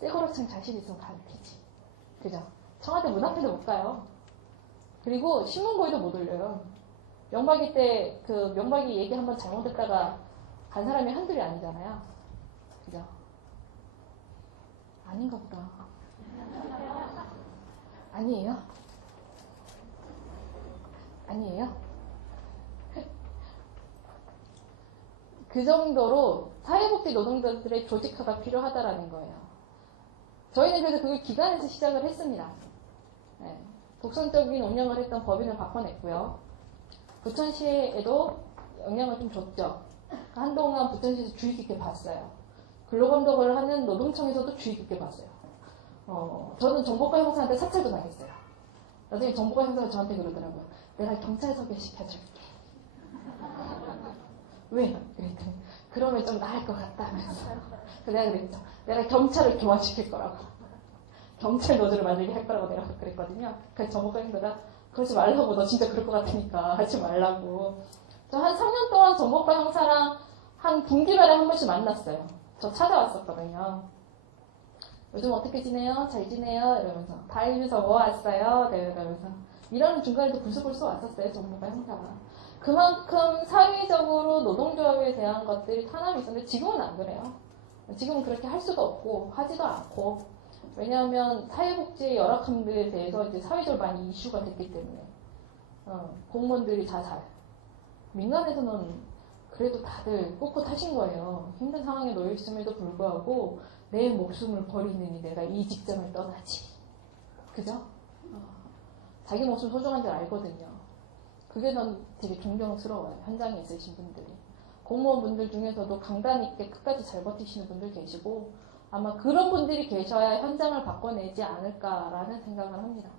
쇠고락창 자신 있으면 가면 되지. 그죠? 청와대 문 앞에도 못 가요. 그리고 신문고에도 못 올려요. 명박이 때 그 명박이 얘기 한번 잘못했다가 간 사람이 한둘이 아니잖아요. 그죠? 아닌가 보다. 아니에요? 아니에요? 그 정도로 사회복지 노동자들의 조직화가 필요하다라는 거예요. 저희는 그래서 그걸 기관에서 시작을 했습니다. 네. 독선적인 운영을 했던 법인을 바꿔냈고요. 부천시에도 영향을 좀 줬죠. 한동안 부천시에서 주의 깊게 봤어요. 근로감독을 하는 노동청에서도 주의 깊게 봤어요. 저는 정보과 형사한테 사찰도 당했어요. 나중에 정보과 형사가 저한테 그러더라고요. 내가 경찰 소개시켜줄게. 왜? 그랬더니 그러면 좀 나을 것 같다면서. 내가 그랬죠. 내가 경찰을 교환시킬 거라고. 경찰 노조를 만들게 할 거라고 내가 그랬거든요. 그래서 정보과 형사가 그러지 말라고. 너 진짜 그럴 것 같으니까 하지 말라고. 저 한 3년 동안 정보과 형사랑 한 분기별에 한 번씩 만났어요. 저 찾아왔었거든요. 요즘 어떻게 지내요? 잘 지내요? 이러면서. 다이유서 뭐 왔어요? 이러면서. 이러는 중간에도 불쑥불쑥 왔었어요. 정보과 형사가. 그만큼 사회적으로 노동조합에 대한 것들이 탄압이 있었는데 지금은 안 그래요. 지금은 그렇게 할 수도 없고 하지도 않고. 왜냐하면 사회복지의 열악함들에 대해서 이제 사회적으로 많이 이슈가 됐기 때문에. 공무원들이 자살. 민간에서는 그래도 다들 꿋꿋하신 거예요. 힘든 상황에 놓여 있음에도 불구하고 내 목숨을 버리느니 내가 이 직장을 떠나지. 그죠? 자기 목숨 소중한 줄 알거든요. 그게 전 되게 존경스러워요. 현장에 있으신 분들이. 공무원분들 중에서도 강단 있게 끝까지 잘 버티시는 분들 계시고 아마 그런 분들이 계셔야 현장을 바꿔내지 않을까라는 생각을 합니다.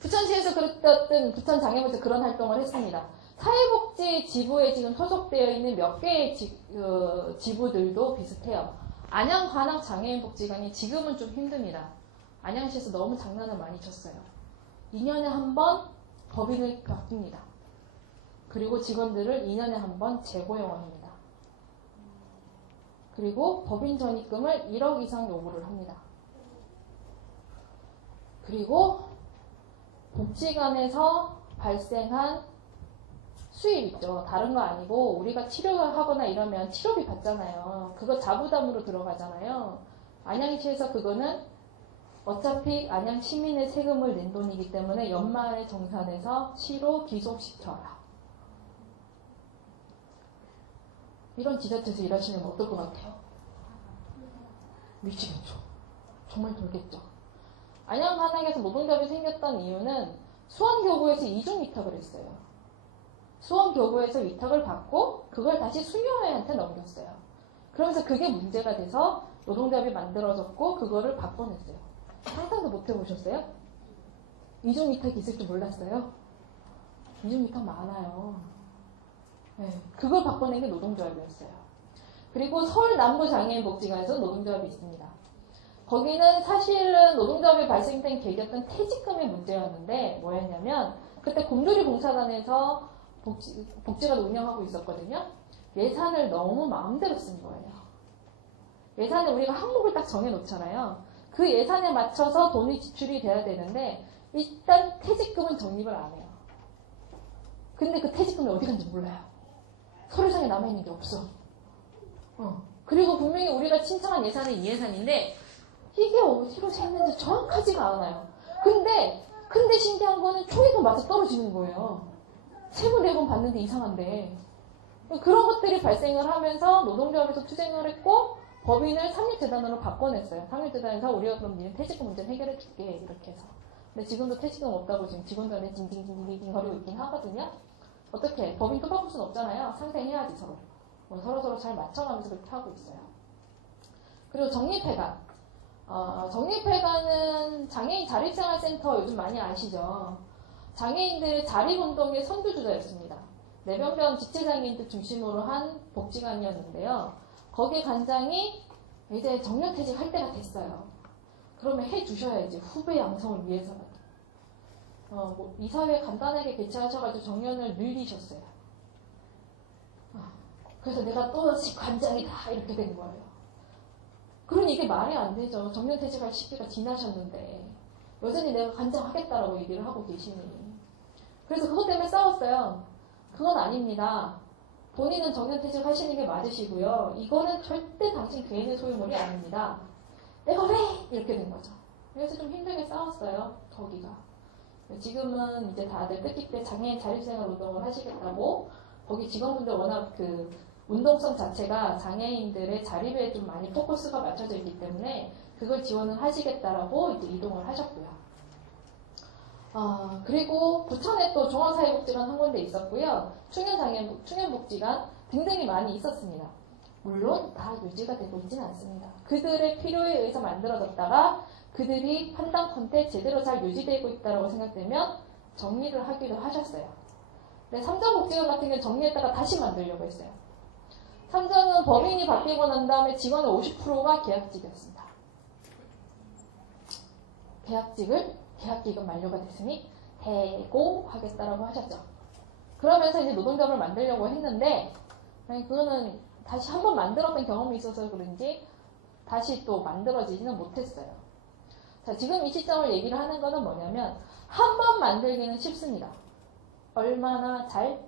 부천시에서 그랬던 부천장애부에서 그런 활동을 했습니다. 사회복지 지부에 지금 소속되어 있는 몇 개의 지부들도 비슷해요. 안양 관악 장애인복지관이 지금은 좀 힘듭니다. 안양시에서 너무 장난을 많이 쳤어요. 2년에 한 번 법인을 바꿉니다. 그리고 직원들을 2년에 한 번 재고용합니다. 그리고 법인 전입금을 1억 이상 요구를 합니다. 그리고 복지관에서 발생한 수입 있죠. 다른 거 아니고 우리가 치료하거나 이러면 치료비 받잖아요. 그거 자부담으로 들어가잖아요. 안양시에서 그거는 어차피 안양 시민의 세금을 낸 돈이기 때문에 연말에 정산해서 시로 귀속시켜라. 이런 지자체에서 일하시면 어떨 것 같아요? 미치겠죠. 정말 돌겠죠. 안양 관악에서 노동조합이 생겼던 이유는 수원교구에서 이중 위탁을 했어요. 수원교구에서 위탁을 받고 그걸 다시 수녀회한테 넘겼어요. 그러면서 그게 문제가 돼서 노동조합이 만들어졌고 그거를 바꿔냈어요. 상상도 못 해보셨어요? 이중 위탁이 있을 줄 몰랐어요? 이중 위탁 많아요. 네, 그걸 바꿔낸 게 노동조합이었어요. 그리고 서울 남부장애인복지관에서 노동조합이 있습니다. 거기는 사실은 노동조합이 발생된 계기였던 퇴직금의 문제였는데 뭐였냐면 그때 곰돌이 봉사단에서 복지관 운영하고 있었거든요. 예산을 너무 마음대로 쓴 거예요. 예산을 우리가 항목을 딱 정해놓잖아요. 그 예산에 맞춰서 돈이 지출이 돼야 되는데 일단 퇴직금은 적립을 안 해요. 근데 그 퇴직금이 어디 간지 몰라요. 서류상에 남아있는 게 없어. 그리고 분명히 우리가 신청한 예산은 이 예산인데 이게 어디로 샜는지 정확하지가 않아요. 근데 신기한 거는 총액은 맞아 떨어지는 거예요. 세부 내건 봤는데 이상한데. 그런 것들이 발생을 하면서 노동조합에서 투쟁을 했고 법인을 삼육재단으로 바꿔냈어요. 삼육재단에서 우리가 그럼 니네 퇴직금 문제를 해결해 줄게 이렇게 해서. 근데 지금도 퇴직금 없다고 지금 직원들한테 징징징징 거리고 있긴 하거든요. 어떻게 법인 또 바꿀 수는 없잖아요. 상생해야지 서로. 서로 잘 맞춰가면서 그렇게 하고 있어요. 그리고 적립회관. 적립회관은 장애인 자립생활센터 요즘 많이 아시죠? 장애인들 자립운동의 선두주자였습니다. 내병변 지체장애인들 중심으로 한 복지관이었는데요. 거기 관장이 이제 정년퇴직 할 때가 됐어요. 그러면 해주셔야지. 후배 양성을 위해서는. 이사회 간단하게 개최하셔가지고 정년을 늘리셨어요. 그래서 내가 또다시 관장이다 이렇게 된 거예요. 그러니 이게 말이 안 되죠. 정년퇴직할 시기가 지나셨는데 여전히 내가 관장하겠다라고 얘기를 하고 계시니. 그래서 그것 때문에 싸웠어요. 그건 아닙니다. 본인은 정년퇴직 하시는 게 맞으시고요. 이거는 절대 당신 개인의 소유물이 아닙니다. 내가 왜? 이렇게 된 거죠. 그래서 좀 힘들게 싸웠어요. 거기가. 지금은 이제 다들 뜻깊게 장애인 자립생활 운동을 하시겠다고 거기 직원분들 워낙 그 운동성 자체가 장애인들의 자립에 좀 많이 포커스가 맞춰져 있기 때문에 그걸 지원을 하시겠다라고 이제 이동을 하셨고요. 그리고 부천에 또 종합사회복지관 한 군데 있었고요. 충현복지관 등등이 많이 있었습니다. 물론 다 유지가 되고 있지는 않습니다. 그들의 필요에 의해서 만들어졌다가 그들이 판단 컨테 제대로 잘 유지되고 있다고 생각되면 정리를 하기도 하셨어요. 근데 삼정복지관 같은 경우는 정리했다가 다시 만들려고 했어요. 삼정은 법인이 바뀌고 난 다음에 직원의 50%가 계약직이었습니다. 계약기간 만료가 됐으니 해고하겠다라고 하셨죠. 그러면서 이제 노동조합을 만들려고 했는데 그거는 다시 한번 만들었던 경험이 있어서 그런지 다시 또 만들어지지는 못했어요. 자, 지금 이 시점을 얘기를 하는 거는 뭐냐면 한 번 만들기는 쉽습니다. 얼마나 잘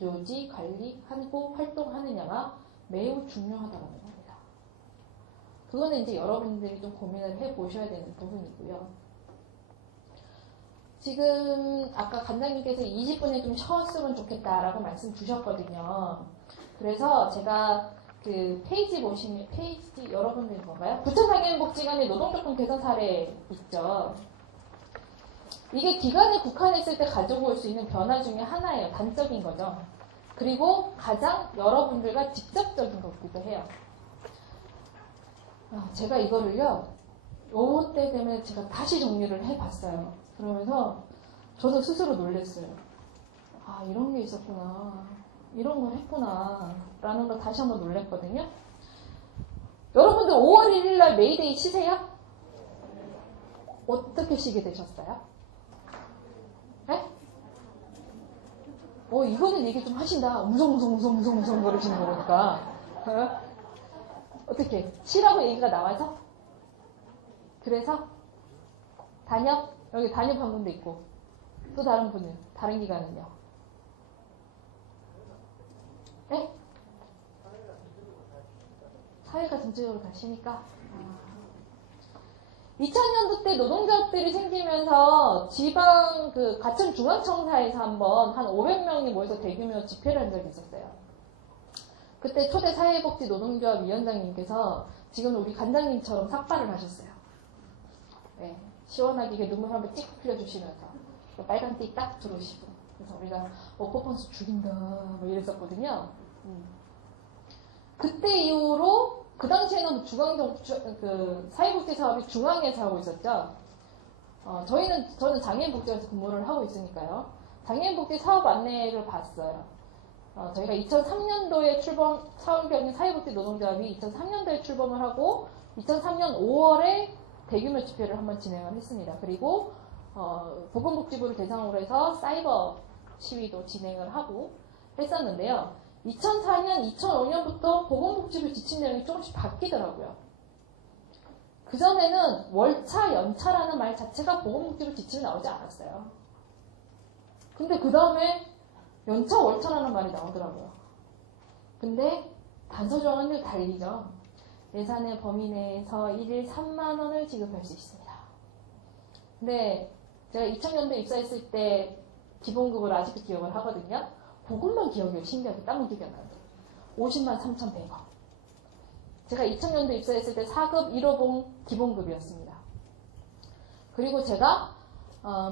유지, 관리하고 활동하느냐가 매우 중요하다는 겁니다. 그거는 이제 여러분들이 좀 고민을 해보셔야 되는 부분이고요. 지금 아까 관장님께서 20분에 좀 쉬었으면 좋겠다라고 말씀 주셨거든요. 그래서 제가 그 페이지 보시면 페이지 여러분들 건가요? 부천장애인복지관의 노동조건 개선 사례 있죠. 이게 기관에 국한했을 때 가지고 올 수 있는 변화 중에 하나예요. 단적인 거죠. 그리고 가장 여러분들과 직접적인 것기도 해요. 제가 이거를요. 요때 되면 제가 다시 정리를 해봤어요. 그러면서 저도 스스로 놀랐어요. 이런 게 있었구나. 이런 걸 했구나. 라는 걸 다시 한번 놀랐거든요. 여러분들 5월 1일 날 메이데이 치세요? 어떻게 쉬게 되셨어요? 네? 이거는 얘기 좀 하신다. 웅성웅성 거리시는 거 보니까. 어떻게? 쉬라고 얘기가 나와서? 그래서? 단협? 여기 단협한 분도 있고. 또 다른 분은? 다른 기관은요? 네? 사회가 전체적으로 가시니까. 2000년도 때 노동조합들이 생기면서 지방 그 가천 중앙청사에서 한번 한 500명이 모여서 대규모 집회를 한 적이 있었어요. 그때 초대 사회복지 노동조합 위원장님께서 지금 우리 관장님처럼 삭발을 하셨어요. 네, 시원하게 이게 눈물 한번 찍 흘려주시면서 빨간 띠 딱 들어오시고 그래서 우리가 퍼포먼스 죽인다 뭐 이랬었거든요. 그때 이후로 그 당시에는 그 사회복지 사업이 중앙에서 하고 있었죠. 저는 장애인복지관에서 근무를 하고 있으니까요. 장애인복지 사업 안내를 봤어요. 저희가 2003년도에 서울경인 사회복지 노동조합이 2003년도에 출범을 하고 2003년 5월에 대규모 집회를 한번 진행을 했습니다. 그리고 보건복지부를 대상으로 해서 사이버 시위도 진행을 하고 했었는데요. 2004년, 2005년부터 보건복지부 지침 내용이 조금씩 바뀌더라고요. 그전에는 월차, 연차라는 말 자체가 보건복지부 지침에 나오지 않았어요. 근데 그 다음에 연차, 월차라는 말이 나오더라고요. 근데 단서 조항은 늘 달리죠. 예산의 범위 내에서 1일 3만 원을 지급할 수 있습니다. 근데 제가 2000년도에 입사했을 때 기본급을 아직도 기억을 하거든요. 그것만 기억해요. 신기하게. 딴건 기억이 안 나는데. 50만 3,100원. 제가 2000년도 입사했을 때 4급 1호봉 기본급이었습니다. 그리고 제가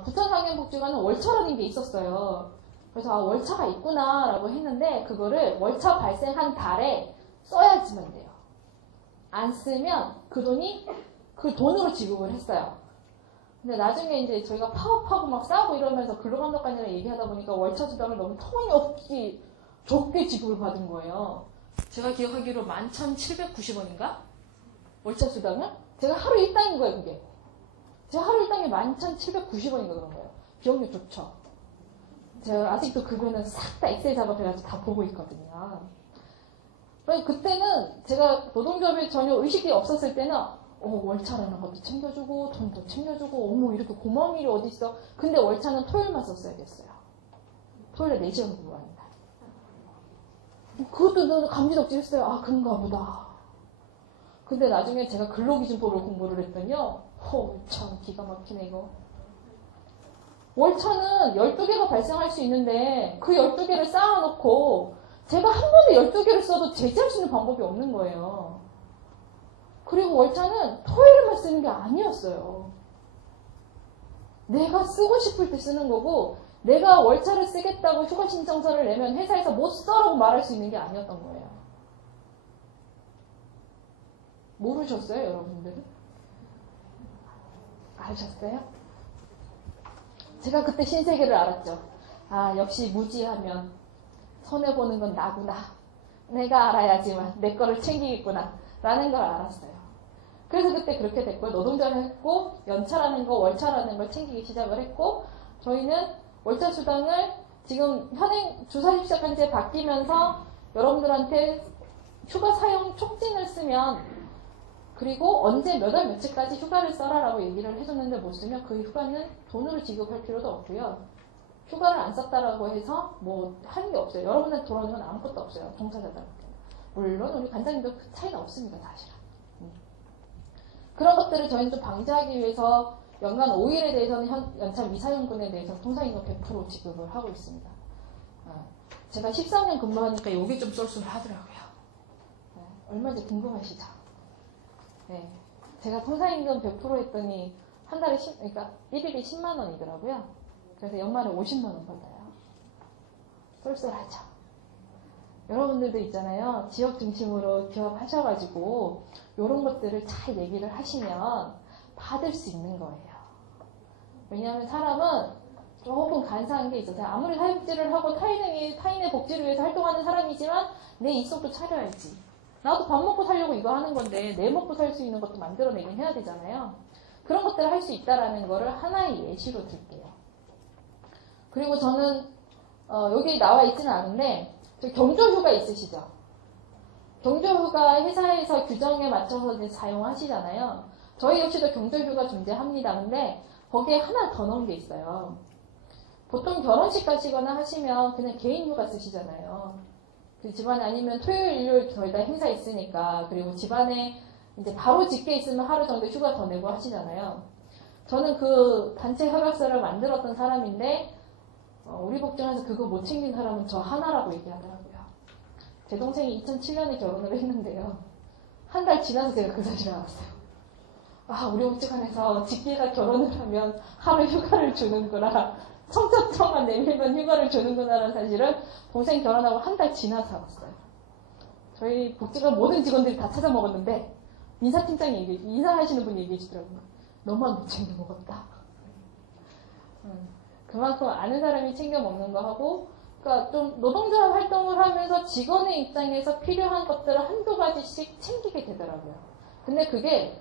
부천상경복지관은 월차라는 게 있었어요. 그래서 월차가 있구나 라고 했는데 그거를 월차 발생한 달에 써야지만 돼요. 안 쓰면 그 돈이 그 돈으로 지급을 했어요. 근데 나중에 이제 저희가 파업하고 막 싸우고 이러면서 근로감독관이랑 얘기하다 보니까 월차 수당을 너무 터무니없이 적게 지급을 받은 거예요. 제가 기억하기로 11,790원인가? 월차 수당을? 제가 하루 일당인 거예요, 그게. 제가 하루 일당이 11,790원인가 그런 거예요. 기억력 좋죠? 제가 아직도 그거는 싹 다 엑셀 작업해가지고 다 보고 있거든요. 그때는 제가 노동조합에 전혀 의식이 없었을 때는 월차라는 것도 챙겨주고 돈도 챙겨주고 어머 이렇게 고마운 일이 어디 있어. 근데 월차는 토요일만 썼어야 됐어요. 토요일에 4시간 근무합니다. 그것도 저는 감지덕지했어요. 아 그런가 보다. 근데 나중에 제가 근로기준법을 공부를 했더니요. 참 기가 막히네 이거. 월차는 12개가 발생할 수 있는데 그 12개를 쌓아놓고 제가 한 번에 12개를 써도 제재할 수 있는 방법이 없는 거예요. 그리고 월차는 토요일에만 쓰는 게 아니었어요. 내가 쓰고 싶을 때 쓰는 거고 내가 월차를 쓰겠다고 휴가 신청서를 내면 회사에서 못 써라고 말할 수 있는 게 아니었던 거예요. 모르셨어요, 여러분들은? 아셨어요? 제가 그때 신세계를 알았죠. 아, 역시 무지하면 손해보는 건 나구나. 내가 알아야지만 내 거를 챙기겠구나. 라는 걸 알았어요. 그래서 그때 그렇게 됐고요. 노동자를 했고 연차라는 거, 월차라는 걸 챙기기 시작을 했고 저희는 월차 수당을 지금 현행 주사집 시작한 지 바뀌면서 여러분들한테 휴가 사용 촉진을 쓰면 그리고 언제 몇 월 며칠까지 휴가를 써라라고 얘기를 해줬는데 못 쓰면 그 휴가는 돈으로 지급할 필요도 없고요. 휴가를 안 썼다라고 해서 뭐 하는 게 없어요. 여러분한테 돌아오는 건 아무것도 없어요. 종사자들한테. 물론 우리 관장님도 그 차이는 없습니다. 사실은. 그런 것들을 저희는 좀 방지하기 위해서 연간 5일에 대해서는 연차 미사용분에 대해서 통상임금 100% 지급을 하고 있습니다. 제가 13년 근무하니까 이게 좀 쏠쏠하더라고요. 얼마인지 궁금하시죠? 네. 제가 통상임금 100% 했더니 한 달에 그러니까 1일이 10만 원이더라고요. 그래서 연말에 50만 원 받아요. 쏠쏠하죠. 여러분들도 있잖아요. 지역 중심으로 기업하셔가지고 이런 것들을 잘 얘기를 하시면 받을 수 있는 거예요. 왜냐하면 사람은 조금 간사한 게 있어서 아무리 사회복지를 하고 타인의 복지를 위해서 활동하는 사람이지만 내 입속도 차려야지. 나도 밥 먹고 살려고 이거 하는 건데 내 먹고 살 수 있는 것도 만들어내긴 해야 되잖아요. 그런 것들을 할 수 있다라는 거를 하나의 예시로 들게요. 그리고 저는 여기 나와 있지는 않은데 경조휴가 있으시죠? 경조휴가 회사에서 규정에 맞춰서 이제 사용하시잖아요. 저희 역시도 경조휴가 존재합니다. 근데 거기에 하나 더 넣은 게 있어요. 보통 결혼식 가시거나 하시면 그냥 개인휴가 쓰시잖아요. 집안에 아니면 토요일, 일요일 저희 다 행사 있으니까 그리고 집안에 이제 바로 직계 있으면 하루 정도 휴가 더 내고 하시잖아요. 저는 그 단체 협약서를 만들었던 사람인데 우리 복지관에서 그거 못 챙긴 사람은 저 하나라고 얘기하더라고요. 제 동생이 2007년에 결혼을 했는데요. 한 달 지나서 제가 그 사실을 알았어요. 아, 우리 복지관에서 직계가 결혼을 하면 하루 휴가를 주는구나. 청첩장만 내밀면 휴가를 주는구나라는 사실을 동생 결혼하고 한 달 지나서 알았어요. 저희 복지관 모든 직원들이 다 찾아 먹었는데 인사팀장이 인사하시는 분이 얘기해 주더라고요. 너만 못 챙겨 먹었다. 그만큼 아는 사람이 챙겨 먹는 거 하고 그러니까 좀 노동조합 활동을 하면서 직원의 입장에서 필요한 것들을 한두 가지씩 챙기게 되더라고요. 근데 그게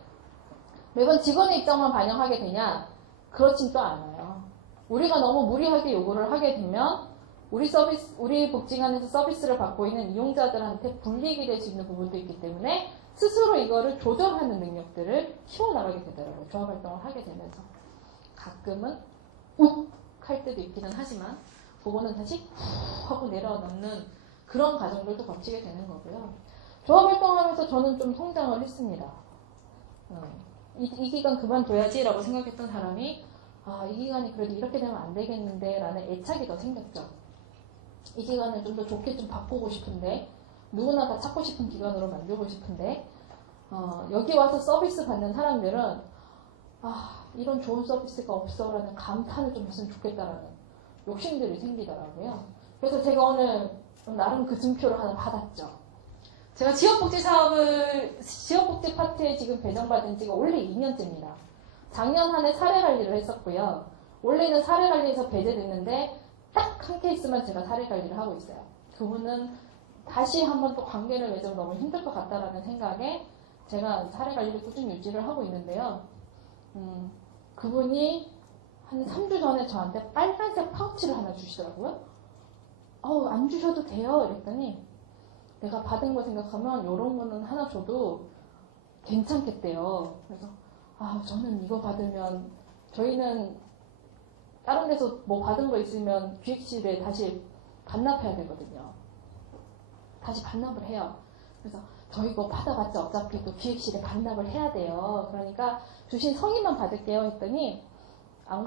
매번 직원의 입장만 반영하게 되냐? 그렇진 또 않아요. 우리가 너무 무리하게 요구를 하게 되면 우리 복지관에서 서비스를 받고 있는 이용자들한테 불이익이 될 수 있는 부분도 있기 때문에 스스로 이거를 조절하는 능력들을 키워나가게 되더라고요. 조합 활동을 하게 되면서. 가끔은 욱 할 때도 있기는 하지만 그거는 다시 훅 하고 내려놓는 그런 과정들도 거치게 되는 거고요. 조합 활동하면서 저는 좀 성장을 했습니다. 이 기간 그만둬야지라고 생각했던 사람이 이 기간이 그래도 이렇게 되면 안 되겠는데 라는 애착이 더 생겼죠. 이 기간을 좀 더 좋게 좀 바꾸고 싶은데 누구나 다 찾고 싶은 기간으로 만들고 싶은데 여기 와서 서비스 받는 사람들은 이런 좋은 서비스가 없어라는 감탄을 좀 했으면 좋겠다라는 욕심들이 생기더라고요. 그래서 제가 오늘 나름 그 증표를 하나 받았죠. 제가 지역복지 파트에 지금 배정받은 지가 원래 2년째입니다. 작년 한 해 사례관리를 했었고요. 원래는 사례관리에서 배제됐는데 딱 한 케이스만 제가 사례관리를 하고 있어요. 그분은 다시 한번 또 관계를 맺으면 너무 힘들 것 같다라는 생각에 제가 사례관리를 꾸준히 유지를 하고 있는데요. 그분이 한 3주 전에 저한테 빨간색 파우치를 하나 주시더라고요. 안 주셔도 돼요. 이랬더니 내가 받은 거 생각하면 이런 거는 하나 줘도 괜찮겠대요. 그래서 저는 이거 받으면 저희는 다른 데서 뭐 받은 거 있으면 기획실에 다시 반납해야 되거든요. 다시 반납을 해요. 그래서 저 이거 받아봤자 어차피 또 기획실에 반납을 해야 돼요. 그러니까 주신 성의만 받을게요 했더니 안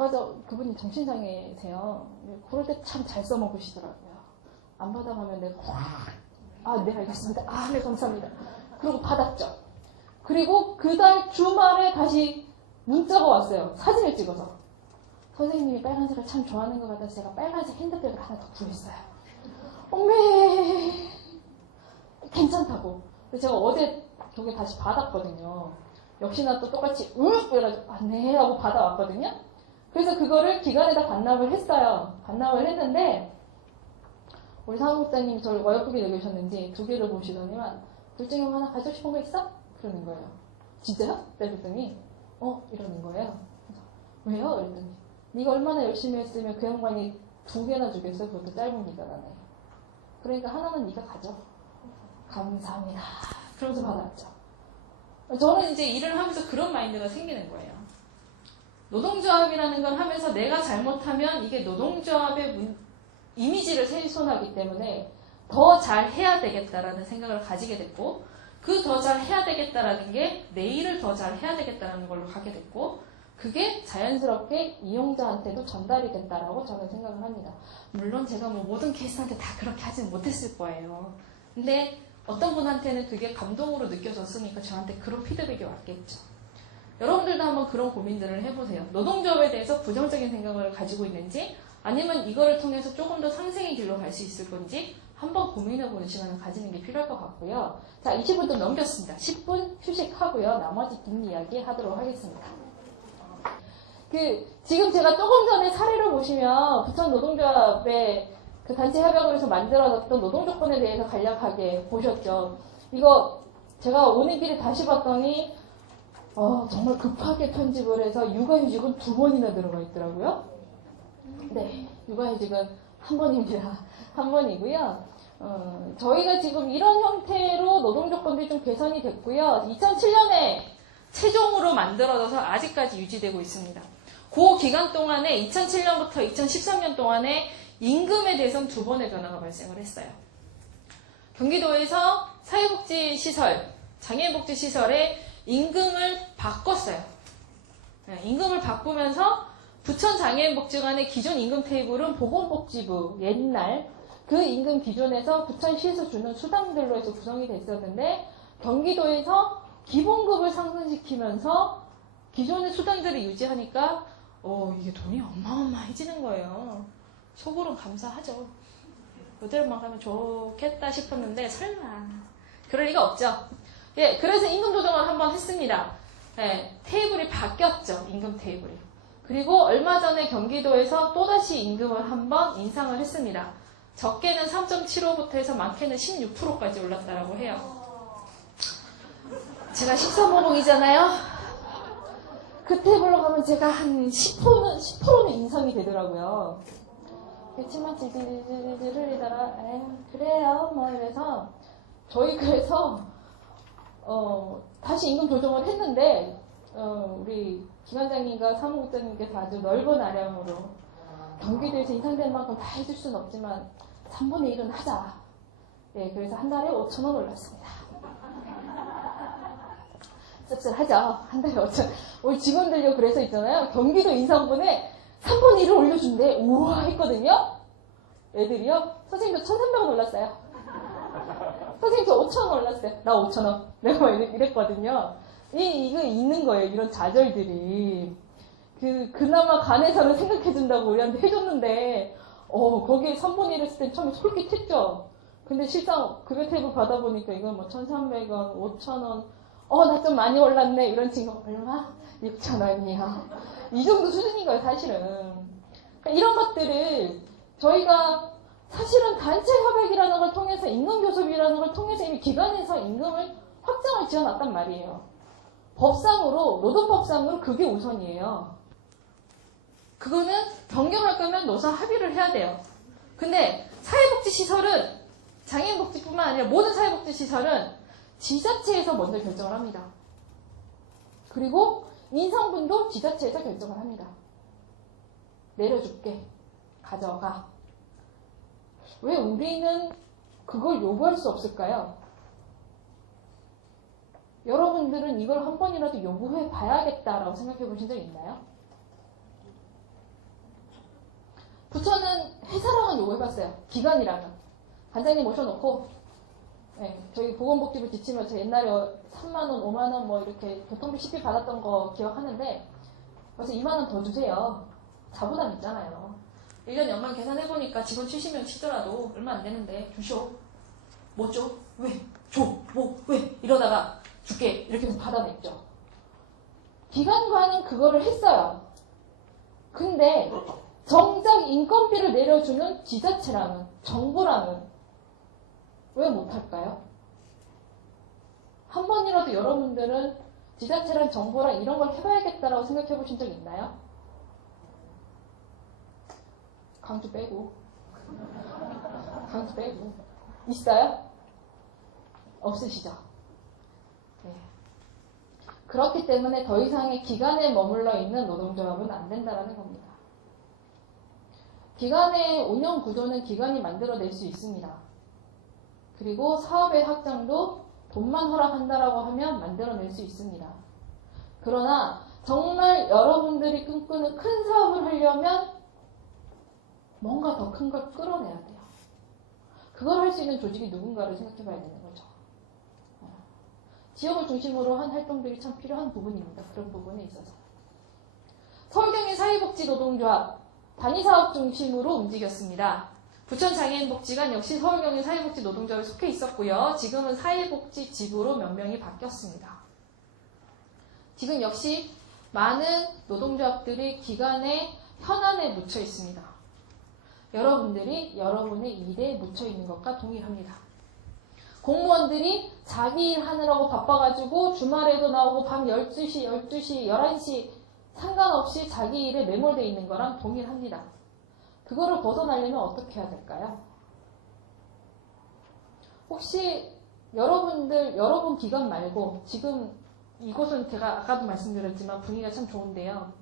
그분이 정신장애세요. 그럴 때 참 잘 써먹으시더라고요. 안 받아가면 내가 네 알겠습니다. 네 감사합니다. 그리고 받았죠. 그리고 그달 주말에 다시 문자가 왔어요. 사진을 찍어서. 선생님이 빨간색을 참 좋아하는 것 같아서 제가 빨간색 핸드백을 하나 더 구했어요. 어메 괜찮다고. 제가 어제 저게 다시 받았거든요. 역시나 또 똑같이 이래가지고 네 하고 받아왔거든요. 그래서 그거를 기간에다 반납을 했어요. 반납을 했는데 우리 사무국장님이 저를 어여쁘게 여기셨는지 두 개를 보시더니만 둘 중에 하나 가지고 싶은 거 있어? 그러는 거예요. 진짜요? 그랬더니 이러는 거예요. 그래서 왜요? 그랬더니 네가 얼마나 열심히 했으면 그 양반이 2개나 주겠어? 그것도 짧은 기간 안에. 그러니까 하나는 네가 가져. 감사합니다. 그러면서 받았죠. 저는 이제 일을 하면서 그런 마인드가 생기는 거예요. 노동조합이라는 걸 하면서 내가 잘못하면 이게 노동조합의 이미지를 훼손하기 때문에 더 잘 해야 되겠다라는 생각을 가지게 됐고 그 더 잘 해야 되겠다라는 게 내 일을 더 잘 해야 되겠다라는 걸로 가게 됐고 그게 자연스럽게 이용자한테도 전달이 된다라고 저는 생각을 합니다. 물론 제가 모든 케이스한테 다 그렇게 하지는 못했을 거예요. 근데 어떤 분한테는 그게 감동으로 느껴졌으니까 저한테 그런 피드백이 왔겠죠. 여러분들도 한번 그런 고민들을 해보세요. 노동조합에 대해서 부정적인 생각을 가지고 있는지 아니면 이거를 통해서 조금 더 상생의 길로 갈 수 있을 건지 한번 고민해보는 시간을 가지는 게 필요할 것 같고요. 자, 20분도 넘겼습니다. 10분 휴식하고요. 나머지 뒷이야기 하도록 하겠습니다. 지금 제가 조금 전에 사례를 보시면 부천 노동조합의 그 단체 협약을 해서 만들어졌던 노동조건에 대해서 간략하게 보셨죠. 이거 제가 오는 길에 다시 봤더니 정말 급하게 편집을 해서 육아휴직은 2번이나 들어가 있더라고요. 네, 육아휴직은 1번입니다. 1번이고요. 저희가 지금 이런 형태로 노동조건들이 좀 개선이 됐고요. 2007년에 최종으로 만들어져서 아직까지 유지되고 있습니다. 그 기간 동안에 2007년부터 2013년 동안에 임금에 대해서는 2번의 변화가 발생을 했어요. 경기도에서 사회복지시설, 장애인복지시설의 임금을 바꿨어요. 임금을 바꾸면서 부천 장애인복지관의 기존 임금 테이블은 보건복지부 옛날 그 임금 기준에서 부천시에서 주는 수당들로 해서 구성이 됐었는데 경기도에서 기본급을 상승시키면서 기존의 수당들을 유지하니까 이게 돈이 어마어마해지는 거예요. 속으로는 감사하죠. 그대로만 가면 좋겠다 싶었는데 설마 그럴 리가 없죠. 예, 그래서 임금 조정을 한번 했습니다. 예, 테이블이 바뀌었죠. 임금 테이블이. 그리고 얼마 전에 경기도에서 또다시 임금을 한번 인상을 했습니다. 적게는 3.75부터 해서 많게는 16%까지 올랐다라고 해요. 제가 1350이잖아요. 그 테이블로 가면 제가 한 10%는 인상이 되더라고요. 그렇지만 질질질질 흘리다가 그래요 뭐 이래서 저희 그래서 다시 임금 조정을 했는데 우리 기관장님과 사무국장님께서 아주 넓은 아량으로 경기도에서 인상된 만큼 다 해줄 수는 없지만 3분의 1은 하자. 예, 그래서 한 달에 5,000원 올랐습니다. 씁쓸하죠. 한 달에 5천. 우리 직원들요 그래서 있잖아요. 경기도 인사본에 3분 1을 올려준대. 우와 했거든요. 애들이요. 선생님도 1,300원 올랐어요. 선생님도 5,000원 올랐어요. 나 5,000원. 내가 막 이랬거든요. 이거 있는 거예요. 이런 좌절들이. 그나마 간에서는 생각해준다고 우리한테 해줬는데, 거기에 3분의 1 했을 땐 처음에 솔깃했죠. 근데 실상 급여 테이블 받아보니까 이건 뭐 1,300원, 5,000원, 나 좀 많이 올랐네. 이런 친구 얼마? 6,000원이야. 이 정도 수준인 거예요, 사실은. 그러니까 이런 것들을 저희가 사실은 단체 협약이라는 걸 통해서 임금 교섭이라는 걸 통해서 이미 기관에서 임금을 확정을 지어놨단 말이에요. 법상으로, 노동법상으로 그게 우선이에요. 그거는 변경할 거면 노사 합의를 해야 돼요. 근데 사회복지시설은 장애인복지뿐만 아니라 모든 사회복지시설은 지자체에서 먼저 결정을 합니다. 그리고 인성분도 지자체에서 결정을 합니다. 내려줄게. 가져가. 왜 우리는 그걸 요구할 수 없을까요? 여러분들은 이걸 한 번이라도 요구해 봐야겠다라고 생각해 보신 적 있나요? 부처는 회사랑은 요구해봤어요. 기관이랑은. 관장님 모셔놓고, 저희 보건복지부 지침을 옛날에 3만원, 5만원 뭐 이렇게 교통비 CP 받았던 거 기억하는데, 그래서 2만원 더 주세요. 자부담 있잖아요. 1년 연말 계산해보니까 직원 70명 치더라도 얼마 안 되는데, 주쇼. 뭐 줘? 왜? 줘? 뭐? 왜? 이러다가 줄게. 이렇게 해서 받아냈죠. 기관과는 그거를 했어요. 근데, 정작 인건비를 내려주는 지자체라는, 정부라는 왜 못할까요? 한 번이라도 여러분들은 지자체랑 정부랑 이런 걸 해봐야겠다라고 생각해 보신 적 있나요? 강주 빼고. 강주 빼고. 있어요? 없으시죠? 네. 그렇기 때문에 더 이상의 기간에 머물러 있는 노동조합은 안 된다는 겁니다. 기관의 운영 구조는 기관이 만들어낼 수 있습니다. 그리고 사업의 확장도 돈만 허락한다라고 하면 만들어낼 수 있습니다. 그러나 정말 여러분들이 꿈꾸는 큰 사업을 하려면 뭔가 더 큰 걸 끌어내야 돼요. 그걸 할 수 있는 조직이 누군가를 생각해 봐야 되는 거죠. 지역을 중심으로 한 활동들이 참 필요한 부분입니다. 그런 부분에 있어서. 서울경인 사회복지노동조합 단위사업 중심으로 움직였습니다. 부천장애인복지관 역시 서울경인 사회복지노동조합에 속해 있었고요. 지금은 사회복지지부로 명명이 바뀌었습니다. 지금 역시 많은 노동조합들이 기관의 현안에 묻혀 있습니다. 여러분들이 여러분의 일에 묻혀 있는 것과 동일합니다. 공무원들이 자기 일 하느라고 바빠가지고 주말에도 나오고 밤 12시, 11시 상관없이 자기 일에 매몰되어 있는 거랑 동일합니다. 그거를 벗어나려면 어떻게 해야 될까요? 혹시 여러분 기관 말고 지금 이곳은 제가 아까도 말씀드렸지만 분위기가 참 좋은데요.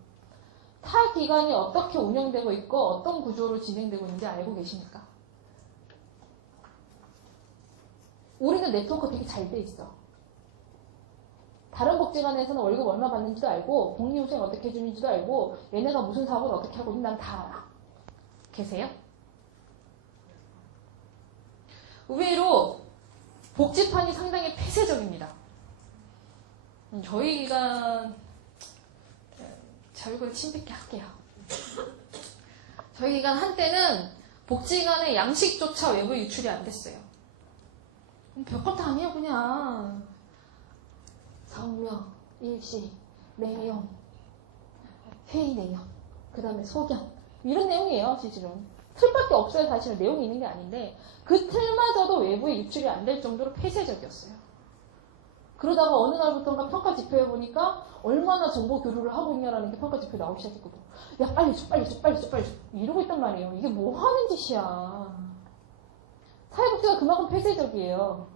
타 기관이 어떻게 운영되고 있고 어떤 구조로 진행되고 있는지 알고 계십니까? 우리는 네트워크 되게 잘 돼 있어. 다른 복지관에서는 월급 얼마 받는지도 알고 복리후생 어떻게 해주는지도 알고 얘네가 무슨 사업을 어떻게 하고 있는지 난 다 알아. 계세요? 의외로 복지판이 상당히 폐쇄적입니다. 저희 기관 제 얼굴 침뱉게 할게요. 저희 기관 한때는 복지관의 양식조차 외부 유출이 안 됐어요. 별것도 아니에요 그냥. 성명, 일시, 내용, 회의 내용, 그 다음에 소견 이런 내용이에요. 실질은 틀밖에 없어요. 사실은 내용이 있는 게 아닌데 그 틀마저도 외부에 유출이 안 될 정도로 폐쇄적이었어요. 그러다가 어느 날부터인가 평가 지표에 보니까 얼마나 정보 교류를 하고 있냐라는 게 평가 지표에 나오기 시작했거든. 야 빨리 줘 빨리 줘 빨리 줘 빨리 줘 이러고 있단 말이에요. 이게 뭐 하는 짓이야. 사회복지가 그만큼 폐쇄적이에요.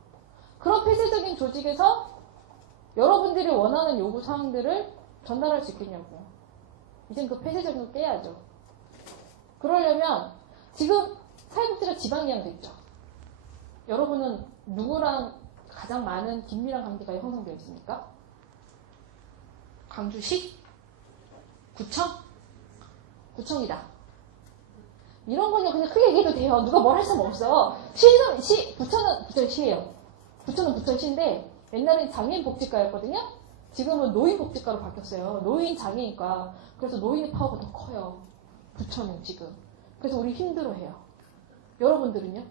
그런 폐쇄적인 조직에서 여러분들이 원하는 요구사항들을 전달할 수 있겠냐고요. 이젠 그 폐쇄적인 걸 깨야죠. 그러려면 지금 사회복지가 지방이랑 됐죠. 여러분은 누구랑 가장 많은 긴밀한 관계가 형성되어 있습니까? 광주시? 구청? 구청이다. 이런 거는 그냥 크게 얘기해도 돼요. 누가 뭘 할 수는 없어. 부천은 부천시예요. 부천은 부천시인데 옛날엔 장애인복지과였거든요. 지금은 노인복지과로 바뀌었어요. 노인 장애인과. 그래서 노인의 파워가 더 커요. 부천은 지금. 그래서 우리 힘들어해요. 여러분들은요?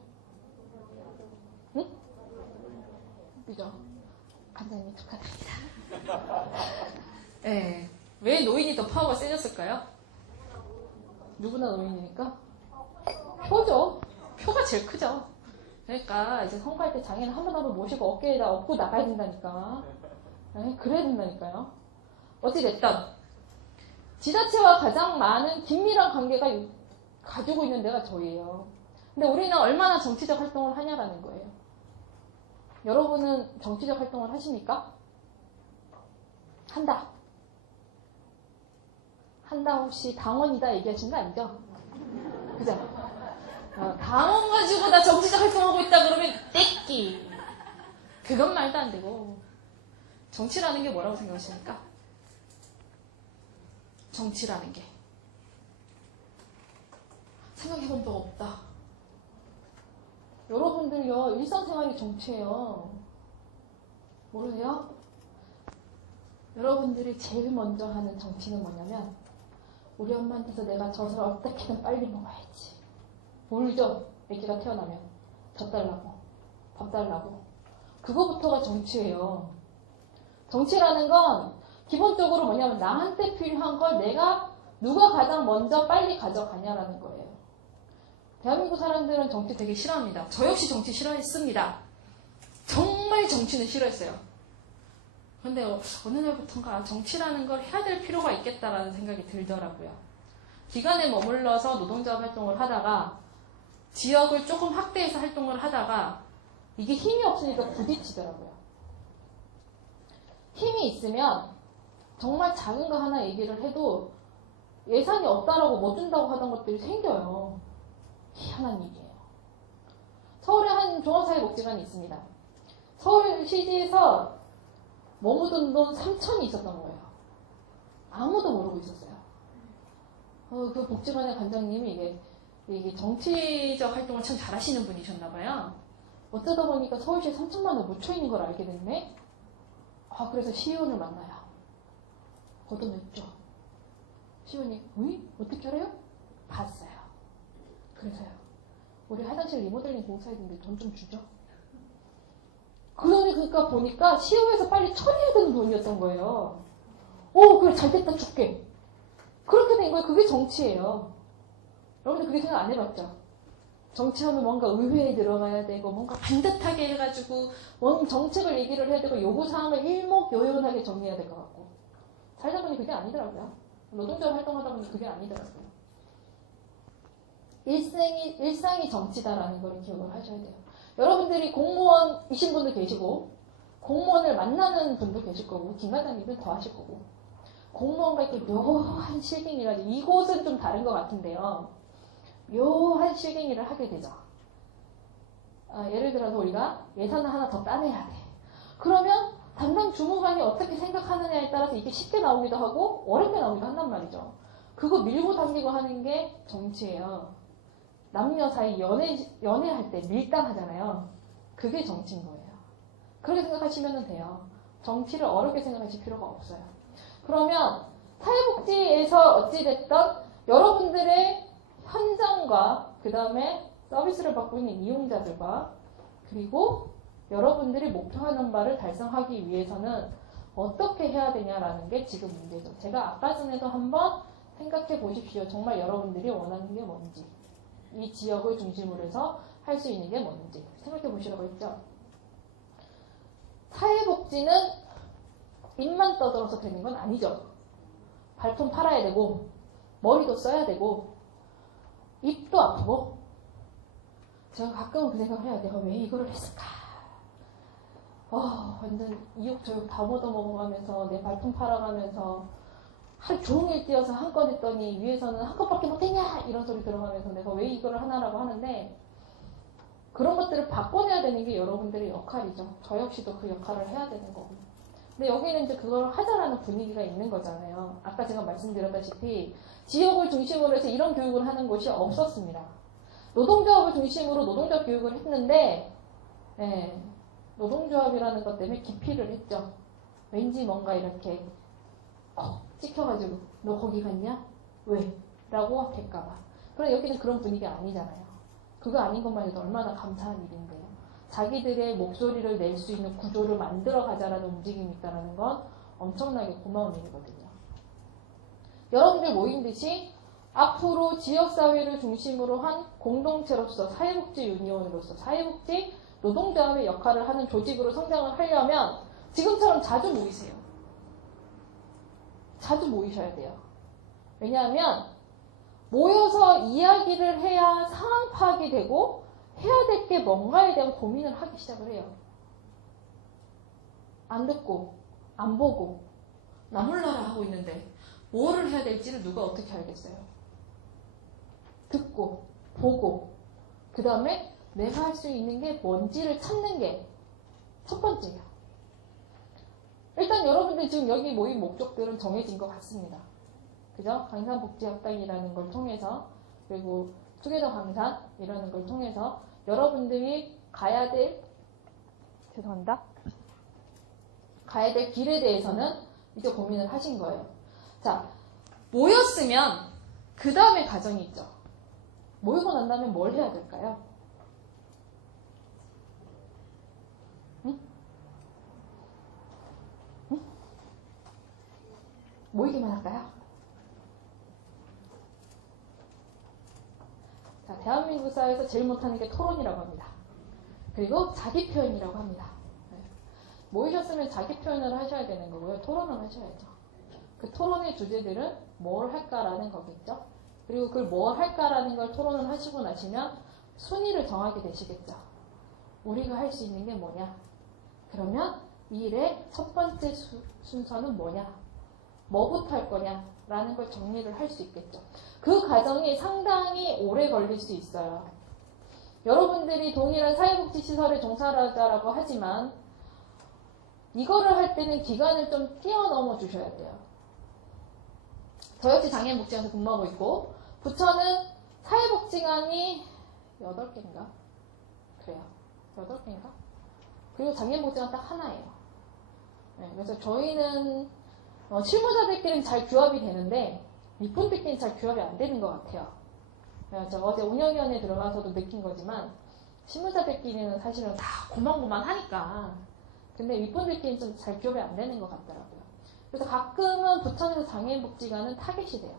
응? 그죠? 관장님 축하드립니다. 네. 왜 노인이 더 파워가 세졌을까요? 누구나 노인이니까? 표죠. 표가 제일 크죠. 그러니까 이제 선거할 때 장애인 한 번 한 번 모시고 어깨에다 업고 나가야 된다니까. 네, 그래야 된다니까요. 어찌됐든 지자체와 가장 많은 긴밀한 관계가 가지고 있는 데가 저희예요. 근데 우리는 얼마나 정치적 활동을 하냐라는 거예요. 여러분은 정치적 활동을 하십니까? 한다. 한다 혹시 당원이다 얘기하신 거 아니죠? 그죠? 당원 가지고 나 정치적 활동하고 있다 그러면 떼끼. 그건 말도 안 되고. 정치라는 게 뭐라고 생각하십니까? 정치라는 게. 생각해본 적 없다. 여러분들요, 일상생활이 정치예요. 모르세요? 여러분들이 제일 먼저 하는 정치는 뭐냐면 우리 엄마한테서 내가 젖을 어떻게든 빨리 먹어야지. 모르죠? 애기가 태어나면 젖 달라고, 밥 달라고. 그거부터가 정치예요. 정치라는 건 기본적으로 뭐냐면 나한테 필요한 걸 내가 누가 가장 먼저 빨리 가져가냐라는 거예요. 대한민국 사람들은 정치 되게 싫어합니다. 저 역시 정치 싫어했습니다. 정말 정치는 싫어했어요. 근데 어느 날부턴가 정치라는 걸 해야 될 필요가 있겠다라는 생각이 들더라고요. 기관에 머물러서 노동자 활동을 하다가 지역을 조금 확대해서 활동을 하다가 이게 힘이 없으니까 부딪히더라고요. 힘이 있으면 정말 작은 거 하나 얘기를 해도 예산이 없다라고 못 준다고 하던 것들이 생겨요. 희한한 일이에요. 서울에 한 종합사회복지관이 있습니다. 서울시지에서 머무던 돈 3천이 있었던 거예요. 아무도 모르고 있었어요. 그 복지관의 관장님이 이게 정치적 활동을 참 잘하시는 분이셨나봐요. 어쩌다 보니까 서울시에 3천만 원 묻혀있는 걸 알게 됐네? 그래서 시의원을 만나요. 걷어냈죠. 시의원이, 어떻게 알아요? 봤어요. 그래서요. 우리 화장실 리모델링 공사해야 되는데 돈 좀 주죠. 그 돈이 그러니까 보니까 시의회에서 빨리 처리해야 되는 돈이었던 거예요. 그래 잘됐다 줄게. 그렇게 된 거예요. 그게 정치예요. 여러분들 그게 생각 안 해봤죠? 정치하면 뭔가 의회에 들어가야 되고 뭔가 반듯하게 해가지고 정책을 얘기를 해야 되고 요구사항을 일목요연하게 정리해야 될 것 같고 살다 보니 그게 아니더라고요. 노동자 활동하다 보니 그게 아니더라고요. 일상이 정치다라는 걸 기억을 하셔야 돼요. 여러분들이 공무원이신 분도 계시고 공무원을 만나는 분도 계실 거고 김과장님은 더 하실 거고 공무원과 이렇게 묘한 실갱이라지 이곳은 좀 다른 것 같은데요. 묘한 실갱이를 하게 되죠. 예를 들어서 우리가 예산을 하나 더 따내야 돼. 그러면 담당 주무관이 어떻게 생각하느냐에 따라서 이게 쉽게 나오기도 하고 어렵게 나오기도 한단 말이죠. 그거 밀고 당기고 하는 게 정치예요. 남녀 사이 연애할 때 밀당하잖아요. 그게 정치인 거예요. 그렇게 생각하시면 돼요. 정치를 어렵게 생각하실 필요가 없어요. 그러면 사회복지에서 어찌됐든 여러분들의 현장과 그 다음에 서비스를 받고 있는 이용자들과 그리고 여러분들이 목표하는 바를 달성하기 위해서는 어떻게 해야 되냐라는 게 지금 문제죠. 제가 아까 전에도 한번 생각해 보십시오. 정말 여러분들이 원하는 게 뭔지 이 지역을 중심으로 해서 할 수 있는 게 뭔지 생각해 보시라고 했죠. 사회복지는 입만 떠들어서 되는 건 아니죠. 발품 팔아야 되고 머리도 써야 되고 입도 아프고 제가 가끔은 그 생각을 해요. 내가 왜 이거를 했을까? 완전 이욕저욕 다 얻어먹어가면서 내 발품 팔아가면서 하루 종일 뛰어서 한 건 했더니 위에서는 한 건밖에 못했냐 이런 소리 들어가면서 내가 왜 이거를 하나라고 하는데 그런 것들을 바꿔내야 되는 게 여러분들의 역할이죠. 저 역시도 그 역할을 해야 되는 거고 근데 여기는 이제 그걸 하자라는 분위기가 있는 거잖아요. 아까 제가 말씀드렸다시피 지역을 중심으로 해서 이런 교육을 하는 곳이 없었습니다. 노동조합을 중심으로 노동조합 교육을 했는데 예, 노동조합이라는 것 때문에 기피를 했죠. 왠지 뭔가 이렇게 찍혀가지고 너 거기 갔냐? 왜? 라고 될까봐. 그럼 여기는 그런 분위기가 아니잖아요. 그거 아닌 것만 해도 얼마나 감사한 일인데요. 자기들의 목소리를 낼 수 있는 구조를 만들어 가자라는 움직임이 있다는 건 엄청나게 고마운 일이거든요. 여러분들 모인 듯이 앞으로 지역사회를 중심으로 한 공동체로서 사회복지 유니온으로서 사회복지 노동조합의 역할을 하는 조직으로 성장을 하려면 지금처럼 자주 모이세요. 자주 모이셔야 돼요. 왜냐하면 모여서 이야기를 해야 상황 파악이 되고 해야 될 게 뭔가에 대한 고민을 하기 시작을 해요. 안 듣고 안 보고 나 몰라라 하고 있는데 뭐를 해야 될지를 누가 어떻게 알겠어요. 듣고 보고 그 다음에 내가 할 수 있는 게 뭔지를 찾는 게 첫 번째예요. 일단 여러분들 지금 여기 모인 목적들은 정해진 것 같습니다. 그죠? 강산복지학당이라는 걸 통해서 그리고 투게더 강산이라는 걸 통해서 여러분들이 가야 될 길에 대해서는 이제 고민을 하신 거예요. 자, 모였으면 그 다음에 과정이 있죠. 모이고 난 다음에 뭘 해야 될까요? 응? 응? 모이기만 할까요? 자, 대한민국 사회에서 제일 못하는 게 토론이라고 합니다. 그리고 자기 표현이라고 합니다. 네. 모이셨으면 자기 표현을 하셔야 되는 거고요. 토론을 하셔야죠. 그 토론의 주제들은 뭘 할까라는 거겠죠. 그리고 그걸 뭘 할까라는 걸 토론을 하시고 나시면 순위를 정하게 되시겠죠. 우리가 할 수 있는 게 뭐냐? 그러면 이 일의 첫 번째 순서는 뭐냐? 뭐부터 할 거냐? 라는 걸 정리를 할 수 있겠죠. 그 과정이 상당히 오래 걸릴 수 있어요. 여러분들이 동일한 사회복지시설에 종사하자라고 하지만 이거를 할 때는 기간을 좀 뛰어넘어 주셔야 돼요. 저 역시 장애인복지관에서 근무하고 있고 부처는 사회복지관이 8개인가? 그래요. 8개인가? 그리고 장애인복지관 딱 하나예요. 네, 그래서 저희는 실무자들끼리는 잘 규합이 되는데 윗분들끼리는 잘 규합이 안 되는 것 같아요. 제가 어제 운영위원회에 들어가서도 느낀 거지만 실무자들끼리는 사실은 다 고만고만하니까 근데 윗분들끼리는 좀 잘 규합이 안 되는 것 같더라고요. 그래서 가끔은 부천에서 장애인복지관은 타겟이 돼요.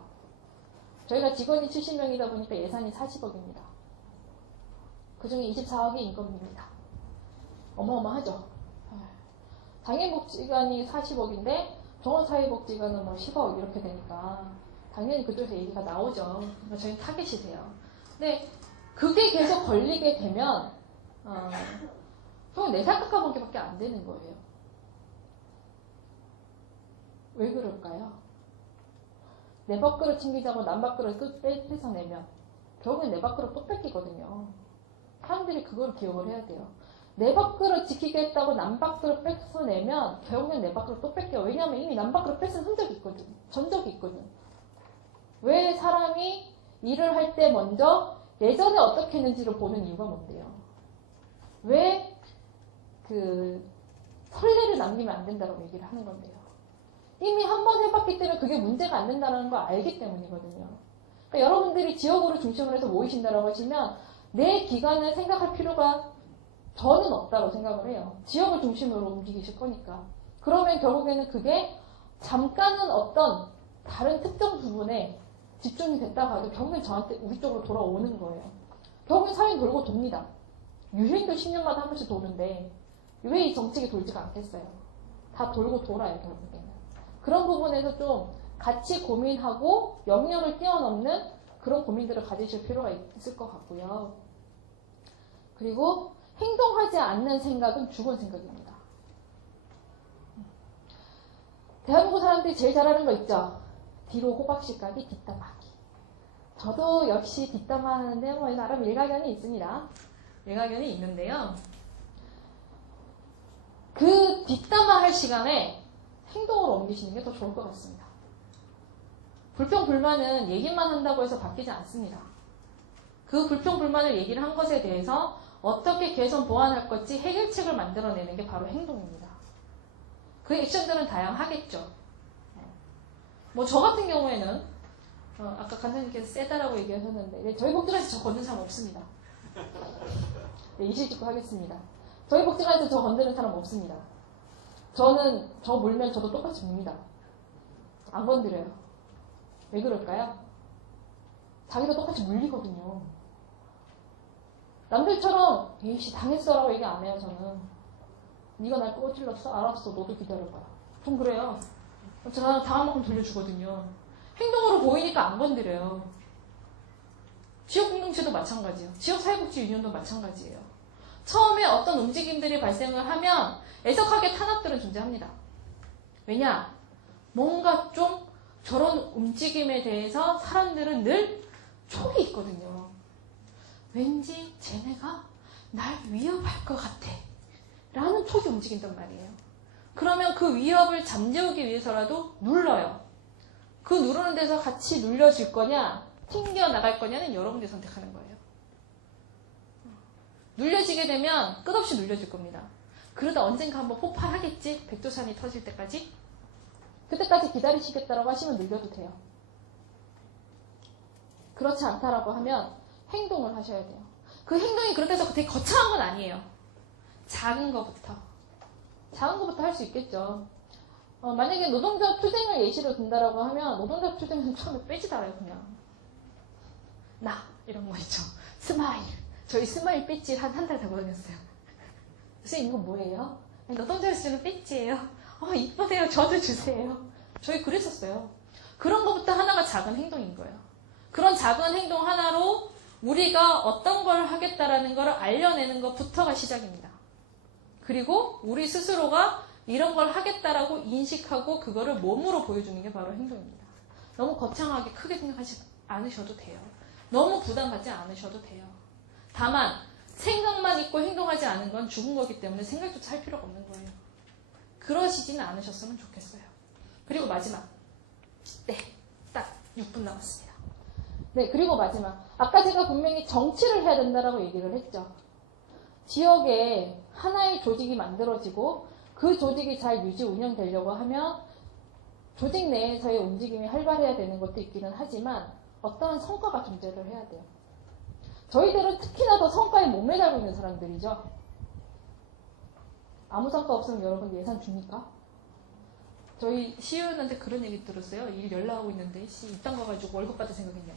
저희가 직원이 70명이다 보니까 예산이 40억입니다. 그중에 24억이 인건비입니다. 어마어마하죠. 장애인복지관이 40억인데 종합사회복지관은 뭐 10억 이렇게 되니까 당연히 그쪽에서 얘기가 나오죠. 그러니까 저희는 타겟이 돼요. 근데 그게 계속 걸리게 되면 그럼 내 생각한 게밖에 안 되는 거예요. 왜 그럴까요? 내 밥그릇 챙기자고 남 밥그릇 뺏어 내면 결국엔 내 밥그릇 또 뺏기거든요. 사람들이 그걸 기억을 해야 돼요. 내 밥그릇 지키겠다고 남 밥그릇 뺏어내면 결국엔 내 밥그릇 또 뺏겨요. 왜냐하면 이미 남 밥그릇 뺏은 흔적이 있거든. 전적이 있거든. 왜 사람이 일을 할 때 먼저 예전에 어떻게 했는지를 보는 이유가 뭔데요? 왜 그 선례를 남기면 안 된다고 얘기를 하는 건데요. 이미 한 번 해봤기 때문에 그게 문제가 안 된다는 걸 알기 때문이거든요. 그러니까 여러분들이 지역으로 중심으로 해서 모이신다고 하시면 내 기간을 생각할 필요가 저는 없다고 생각을 해요. 지역을 중심으로 움직이실 거니까. 그러면 결국에는 그게 잠깐은 어떤 다른 특정 부분에 집중이 됐다가 해도 결국엔 저한테 우리 쪽으로 돌아오는 거예요. 결국엔 사회는 돌고 돕니다. 유행도 10년마다 한 번씩 도는데 왜 이 정책이 돌지가 않겠어요? 다 돌고 돌아요, 결국에는. 그런 부분에서 좀 같이 고민하고 영역을 뛰어넘는 그런 고민들을 가지실 필요가 있을 것 같고요. 그리고 행동하지 않는 생각은 죽은 생각입니다. 대한민국 사람들이 제일 잘하는 거 있죠? 뒤로 호박씨 까기, 뒷담화하기. 저도 역시 뒷담화하는데 뭐 나름 일가견이 있습니다. 일가견이 있는데요. 그 뒷담화할 시간에 행동으로 옮기시는 게 더 좋을 것 같습니다. 불평, 불만은 얘기만 한다고 해서 바뀌지 않습니다. 그 불평, 불만을 얘기를 한 것에 대해서 어떻게 개선, 보완할 건지 해결책을 만들어내는 게 바로 행동입니다. 그 액션들은 다양하겠죠. 뭐 저 같은 경우에는 아까 간사님께서 세다라고 얘기하셨는데 저희 복지관에서 저 걷는 사람 없습니다. 네, 이실직고 하겠습니다. 저희 복지관에서 저 건드는 사람 없습니다. 저는 저 물면 저도 똑같이 묻니다. 안 건드려요. 왜 그럴까요? 자기도 똑같이 물리거든요. 남들처럼 에이씨 당했어라고 얘기 안 해요. 저는 네가 날 꼬질렀어? 알았어. 너도 기다려봐. 좀 그래요. 제가 당한 만큼 돌려주거든요. 행동으로 보이니까 안 건드려요. 지역공동체도 마찬가지예요. 지역사회복지유니온도 마찬가지예요. 처음에 어떤 움직임들이 발생을 하면 애석하게 탄압들은 존재합니다. 왜냐? 뭔가 좀 저런 움직임에 대해서 사람들은 늘 촉이 있거든요. 왠지 쟤네가 날 위협할 것 같아 라는 촉이 움직인단 말이에요. 그러면 그 위협을 잠재우기 위해서라도 눌러요. 그 누르는 데서 같이 눌려질 거냐 튕겨나갈 거냐는 여러분들이 선택하는 거예요. 눌려지게 되면 끝없이 눌려질 겁니다. 그러다 언젠가 한번 폭발하겠지? 백두산이 터질 때까지? 그때까지 기다리시겠다라고 하시면 눌려도 돼요. 그렇지 않다라고 하면 행동을 하셔야 돼요. 그 행동이 그렇다 해서 되게 거창한 건 아니에요. 작은 것부터 할 수 있겠죠. 만약에 노동조합 투쟁을 예시로 든다라고 하면 노동조합 투쟁은 처음에 빼지 달아요. 그냥 나 이런 거 있죠. 스마일. 저희 스마일 배지 한 달 다 보냈어요. 선생님 이거 뭐예요? 노동조합에서 주는 배지예요. 이쁘세요. 저도 주세요. 저희 그랬었어요. 그런 것부터 하나가 작은 행동인 거예요. 그런 작은 행동 하나로 우리가 어떤 걸 하겠다라는 걸 알려내는 것부터가 시작입니다. 그리고 우리 스스로가 이런 걸 하겠다라고 인식하고 그거를 몸으로 보여주는 게 바로 행동입니다. 너무 거창하게 크게 생각하지 않으셔도 돼요. 너무 부담 갖지 않으셔도 돼요. 다만 생각만 있고 행동하지 않은 건 죽은 거기 때문에 생각조차 할 필요가 없는 거예요. 그러시지는 않으셨으면 좋겠어요. 그리고 마지막. 네, 딱 6분 남았습니다. 네, 그리고 마지막. 아까 제가 분명히 정치를 해야 된다라고 얘기를 했죠. 지역에 하나의 조직이 만들어지고 그 조직이 잘 유지 운영되려고 하면 조직 내에서의 움직임이 활발해야 되는 것도 있기는 하지만 어떠한 성과가 존재를 해야 돼요. 저희들은 특히나 더 성과에 못 매달고 있는 사람들이죠. 아무 성과 없으면 여러분 예산 줍니까? 저희 시의원한테 그런 얘기 들었어요. 일 연락하고 있는데 이딴 거 가지고 월급 받을 생각했냐.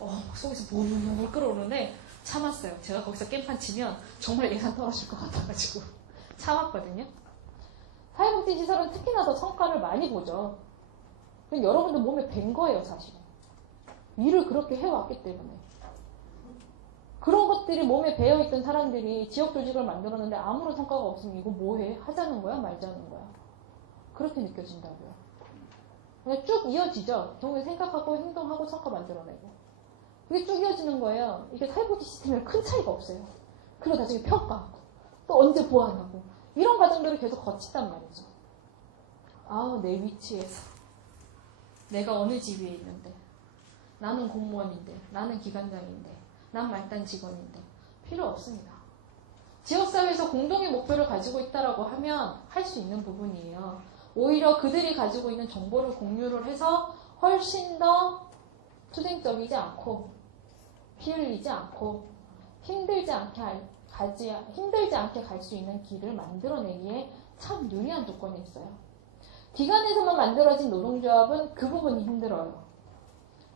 막 속에서 부글부글 끓어오는데 참았어요. 제가 거기서 깽판 치면 정말 예산 떨어질 것 같아가지고 참았거든요. 사회복지시설은 특히나 더 성과를 많이 보죠. 여러분들 몸에 밴 거예요, 사실은. 일을 그렇게 해왔기 때문에. 그런 것들이 몸에 배어있던 사람들이 지역조직을 만들었는데 아무런 성과가 없으면 이거 뭐해? 하자는 거야? 말자는 거야? 그렇게 느껴진다고요. 그냥 쭉 이어지죠. 동일 생각하고 행동하고 성과 만들어내고. 그게 쭉 이어지는 거예요. 이게 사회복지 시스템이랑 큰 차이가 없어요. 그리고 나중에 평가하고 또 언제 보완하고 이런 과정들을 계속 거친단 말이죠. 내 위치에서 내가 어느 지위에 있는데 나는 공무원인데 나는 기관장인데 난 말단 직원인데 필요 없습니다. 지역사회에서 공동의 목표를 가지고 있다라고 하면 할 수 있는 부분이에요. 오히려 그들이 가지고 있는 정보를 공유를 해서 훨씬 더 투쟁적이지 않고 피 흘리지 않고 힘들지 않게 갈 수 있는 길을 만들어내기에 참 유리한 조건이 있어요. 기관에서만 만들어진 노동조합은 그 부분이 힘들어요.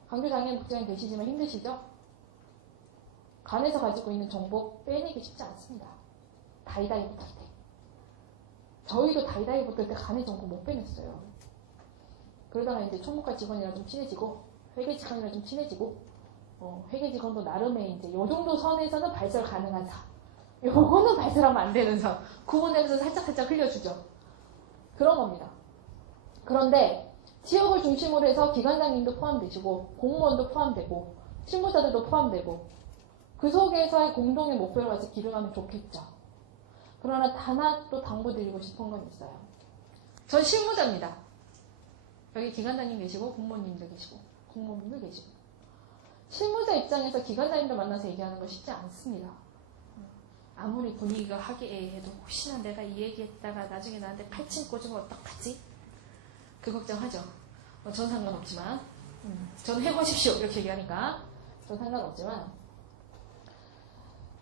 강주장애인 복지관 계시지만 힘드시죠? 간에서 가지고 있는 정보 빼내기 쉽지 않습니다. 다이다이 붙을 때. 저희도 다이다이 붙을 때 간의 정보 못 빼냈어요. 그러다가 이제 총무과 직원이랑 좀 친해지고 회계 직원이랑 좀 친해지고 회계 직원도 나름의 이제 요 정도 선에서는 발설 가능한 사. 요거는 발설하면 안 되는 사. 구분해서 살짝살짝 흘려주죠. 그런 겁니다. 그런데 지역을 중심으로 해서 기관장님도 포함되시고 공무원도 포함되고 실무자들도 포함되고 그 속에서의 공동의 목표를 가지고 길을 가면 좋겠죠. 그러나 단 하나 또 당부드리고 싶은 건 있어요. 전 실무자입니다. 여기 기관장님 계시고 공무원님도 계시고 공무원님도 계시고 실무자 입장에서 기관장님들 만나서 얘기하는 거 쉽지 않습니다. 아무리 분위기가 화기애애해도 혹시나 내가 이 얘기했다가 나중에 나한테 팔친 꽂으면 어떡하지? 그 걱정하죠. 전 상관없지만 전 해보십시오 이렇게 얘기하니까 전 상관없지만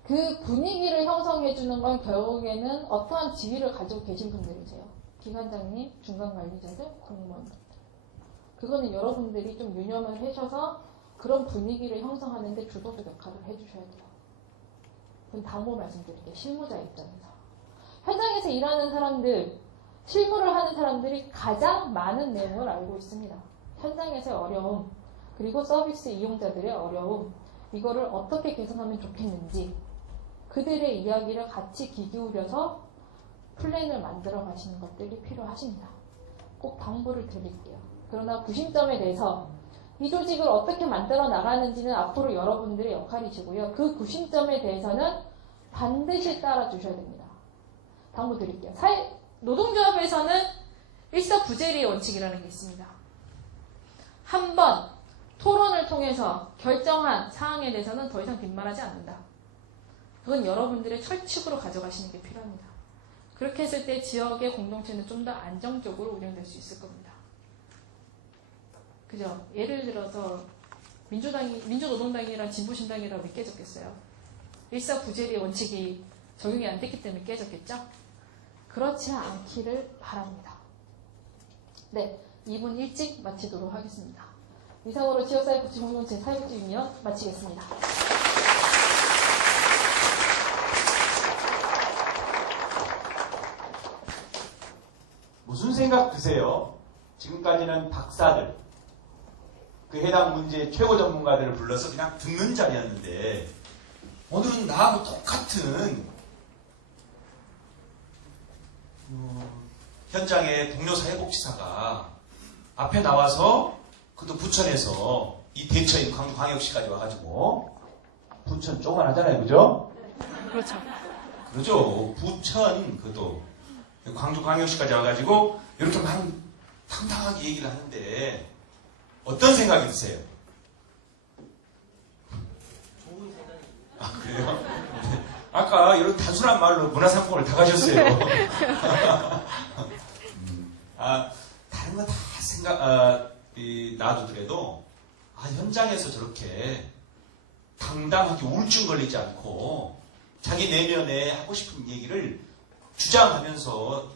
그 분위기를 형성해주는 건 결국에는 어떠한 지위를 가지고 계신 분들이세요. 기관장님, 중간관리자들, 공무원들. 그거는 여러분들이 좀 유념을 하셔서 그런 분위기를 형성하는데 주도적 역할을 해주셔야 돼요. 그럼 다음 말씀드릴게요. 실무자 입장에서. 현장에서 일하는 사람들, 실무를 하는 사람들이 가장 많은 내용을 알고 있습니다. 현장에서의 어려움, 그리고 서비스 이용자들의 어려움, 이거를 어떻게 개선하면 좋겠는지 그들의 이야기를 같이 귀 기울여서 플랜을 만들어 가시는 것들이 필요하십니다. 꼭 당부를 드릴게요. 그러나 구심점에 대해서 이 조직을 어떻게 만들어 나가는지는 앞으로 여러분들의 역할이시고요. 그 구심점에 대해서는 반드시 따라주셔야 됩니다. 당부 드릴게요. 노동조합에서는 일사부재리의 원칙이라는 게 있습니다. 한번 토론을 통해서 결정한 사항에 대해서는 더 이상 뒷말하지 않는다. 그건 여러분들의 철칙으로 가져가시는 게 필요합니다. 그렇게 했을 때 지역의 공동체는 좀 더 안정적으로 운영될 수 있을 겁니다. 그죠? 예를 들어서 민주노동당이랑 진보신당이랑 왜 깨졌겠어요? 일사부재리의 원칙이 적용이 안 됐기 때문에 깨졌겠죠? 그렇지 않기를 바랍니다. 네, 2분 일찍 마치도록 하겠습니다. 이상으로 지역사회복지공동체 사회복지위원 마치겠습니다. 무슨 생각 드세요? 지금까지는 박사들, 그 해당 문제의 최고 전문가들을 불러서 그냥 듣는 자리였는데 오늘은 나하고 똑같은 현장의 동료 사회복지사가 앞에 나와서 그도 부천에서 이 대처인 광역시까지 와가지고 부천 조그만하잖아요, 그죠? 그렇죠. 그러죠. 부천 그도 광주광역시까지 와가지고 이렇게 당당하게 얘기를 하는데 어떤 생각이 드세요? 좋은 생각이 아 그래요? 아까 이런 단순한 말로 문화상품을 다 가셨어요. 다른 거 다 놔두더라도 현장에서 저렇게 당당하게 우울증 걸리지 않고 자기 내면에 하고 싶은 얘기를 주장하면서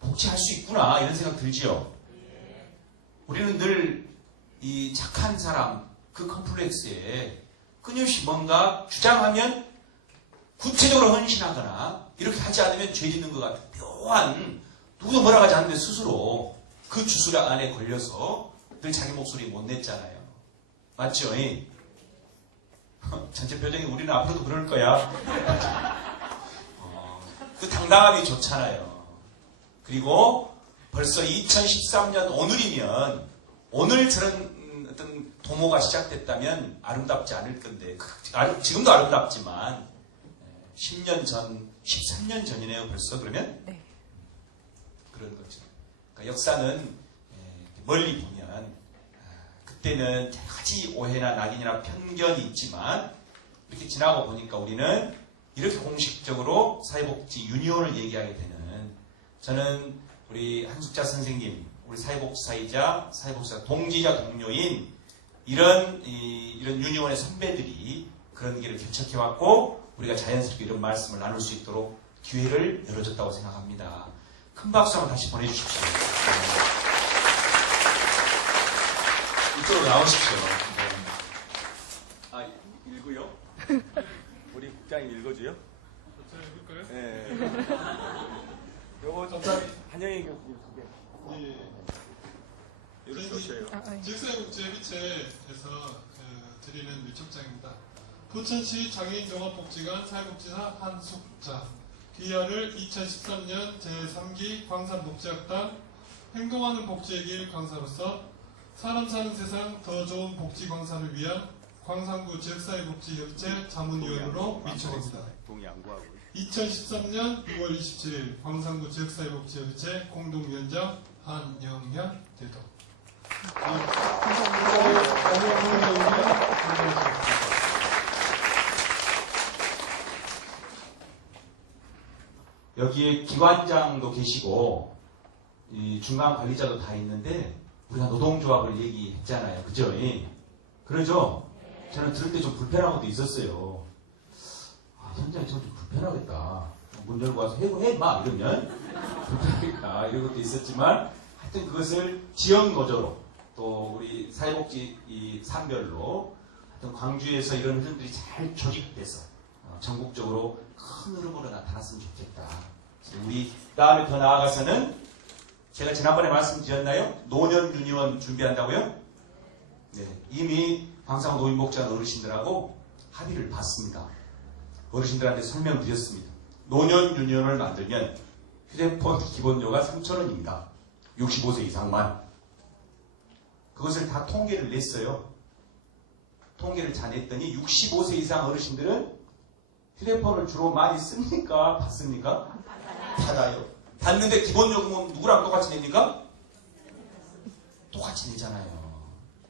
복지할 수 있구나 이런 생각 들지요. 우리는 늘 이 착한 사람 그 컴플렉스에 끊임없이 뭔가 주장하면 구체적으로 헌신하거나 이렇게 하지 않으면 죄 짓는 것 같은 묘한 누구도 뭐라 하지 않는데 스스로 그 주술 안에 걸려서 늘 자기 목소리 못 냈잖아요. 맞죠? 전체 표정이 우리는 앞으로도 그럴 거야. 그 당당함이 좋잖아요. 그리고 벌써 2013년 오늘이면 오늘 저런 어떤 도모가 시작됐다면 아름답지 않을 건데 지금도 아름답지만 10년 전, 13년 전이네요 벌써 그러면? 네. 그런 거죠. 그러니까 역사는 멀리 보면 그때는 여러 가지 오해나 낙인이나 편견이 있지만 이렇게 지나고 보니까 우리는 이렇게 공식적으로 사회복지 유니온을 얘기하게 되는 저는 우리 한숙자 선생님, 우리 사회복지사이자 사회복지사 동지자 동료인 이런 유니온의 선배들이 그런 길을 개척해왔고 우리가 자연스럽게 이런 말씀을 나눌 수 있도록 기회를 열어줬다고 생각합니다. 큰 박수 한번 다시 보내주십시오. 이쪽으로 나오십시오. 읽어요? 우리 국장님 읽어줘요? 저 읽을까요? 네. 요거 좀 한영희 교수님 소개. 예. 이렇게 오셔요. 지역사회복지협의체에서 드리는 요청장입니다. 부천시 장애인종합복지관 사회복지사 한숙자 귀하를 2013년 제3기 광산복지학당 행동하는 복지의 길 강사로서 사람 사는 세상 더 좋은 복지 광산을 위한 광산구 지역사회복지협의체 자문위원으로 위촉합니다. 2013년 6월 27일 광산구 지역사회복지협의체 공동위원장 한영현 대도. 여기에 기관장도 계시고 이 중간 관리자도 다 있는데 우리가 노동조합을 얘기했잖아요. 그죠? 그러죠? 저는 들을 때 좀 불편한 것도 있었어요. 현장에 좀 불편하겠다. 문 열고 와서 해고 막 이러면 불편하겠다. 이런 것도 있었지만 하여튼 그것을 지역 노조로 또 우리 사회복지 이 산별로 하여튼 광주에서 이런 흐름들이 잘 조직돼서 전국적으로 큰 흐름으로 나타났으면 좋겠다. 우리 다음에 더 나아가서는 제가 지난번에 말씀드렸나요? 노년 유니원 준비한다고요? 네, 이미 광산 노인복지관 어르신들하고 합의를 봤습니다. 어르신들한테 설명드렸습니다. 노년 유니원을 만들면 휴대폰 기본료가 3,000원입니다. 65세 이상만. 그것을 다 통계를 냈어요. 통계를 다 냈더니 65세 이상 어르신들은 휴대폰을 주로 많이 씁니까? 받습니까? 받아요. 받는데 기본요금은 누구랑 똑같이 냅니까? 똑같이 내잖아요.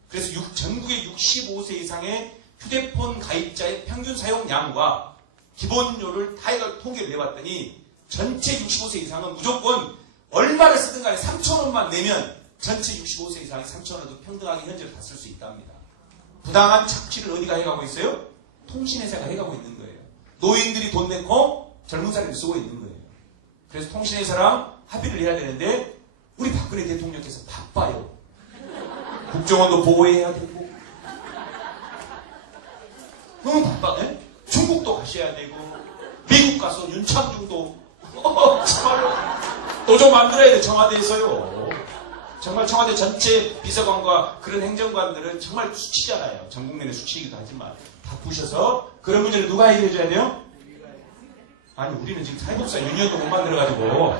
그래서 전국의 65세 이상의 휴대폰 가입자의 평균 사용량과 기본료를 다 해가 통계를 내봤더니 전체 65세 이상은 무조건 얼마를 쓰든 간에 3,000원만 내면 전체 65세 이상이 3,000원도 평등하게 현재로 다 쓸 수 있답니다. 부당한 착취를 어디가 해가고 있어요? 통신회사가 해가고 있는 거예요. 노인들이 돈 내고 젊은 사람이 쓰고 있는 거예요. 그래서 통신회사랑 합의를 해야 되는데 우리 박근혜 대통령께서 바빠요. 국정원도 보호해야 되고 너무 바빠. 네? 중국도 가셔야 되고 미국 가서 윤창중도 정말로 노조 만들어야 돼. 청와대에서요. 정말 청와대 전체 비서관과 그런 행정관들은 정말 수치잖아요. 전 국민의 수치이기도 하지만 바쁘셔서 그런 문제를 누가 해결해줘야 돼요? 아니 우리는 지금 사회복지사 유니언도 못 만들어가지고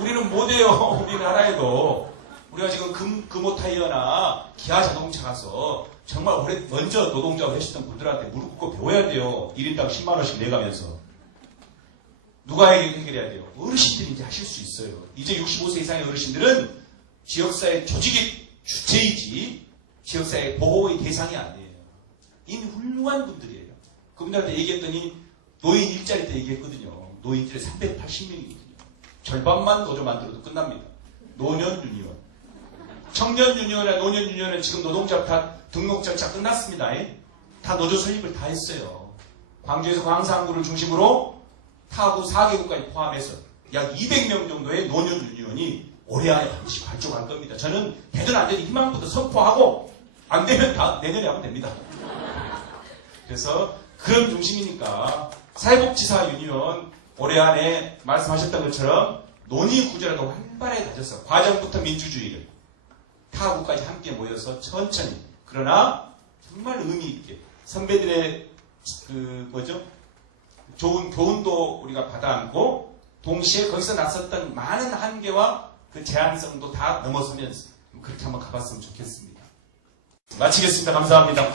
우리는 못해요. 우리는 알아야도 우리가 지금 금호타이어나 기아자동차 가서 정말 먼저 노동자를 하셨던 분들한테 무릎 꿇고 배워야 돼요. 1인당 10만원씩 내가면서. 누가 해결해야 돼요? 어르신들이 이제 하실 수 있어요. 이제 65세 이상의 어르신들은 지역사회 조직의 주체이지 지역사회 보호의 대상이 아니에요. 이미 훌륭한 분들이에요. 그분들한테 얘기했더니 노인 일자리 때 얘기했거든요. 노인 일자리 380명이거든요. 절반만 노조 만들어도 끝납니다. 노년 유니원. 청년 유니원이나 노년 유니원은 지금 노동자 다 등록 절차 끝났습니다. 다 노조 설립을 다 했어요. 광주에서 광산구를 중심으로 타구 4개국까지 포함해서 약 200명 정도의 노년 유니원이 올해 안에 반드시 발족할 겁니다. 저는 되든 안 되든 희망부터 선포하고 안 되면 다 내년에 하면 됩니다. 그래서 그런 중심이니까 사회복지사 유니온 올해 안에 말씀하셨던 것처럼 논의 구조라도 활발하게 다져서 과정부터 민주주의를 타국까지 함께 모여서 천천히 그러나 정말 의미 있게 선배들의 좋은 교훈도 우리가 받아안고 동시에 거기서 났었던 많은 한계와 그 제한성도 다 넘어서면서 그렇게 한번 가봤으면 좋겠습니다. 마치겠습니다. 감사합니다.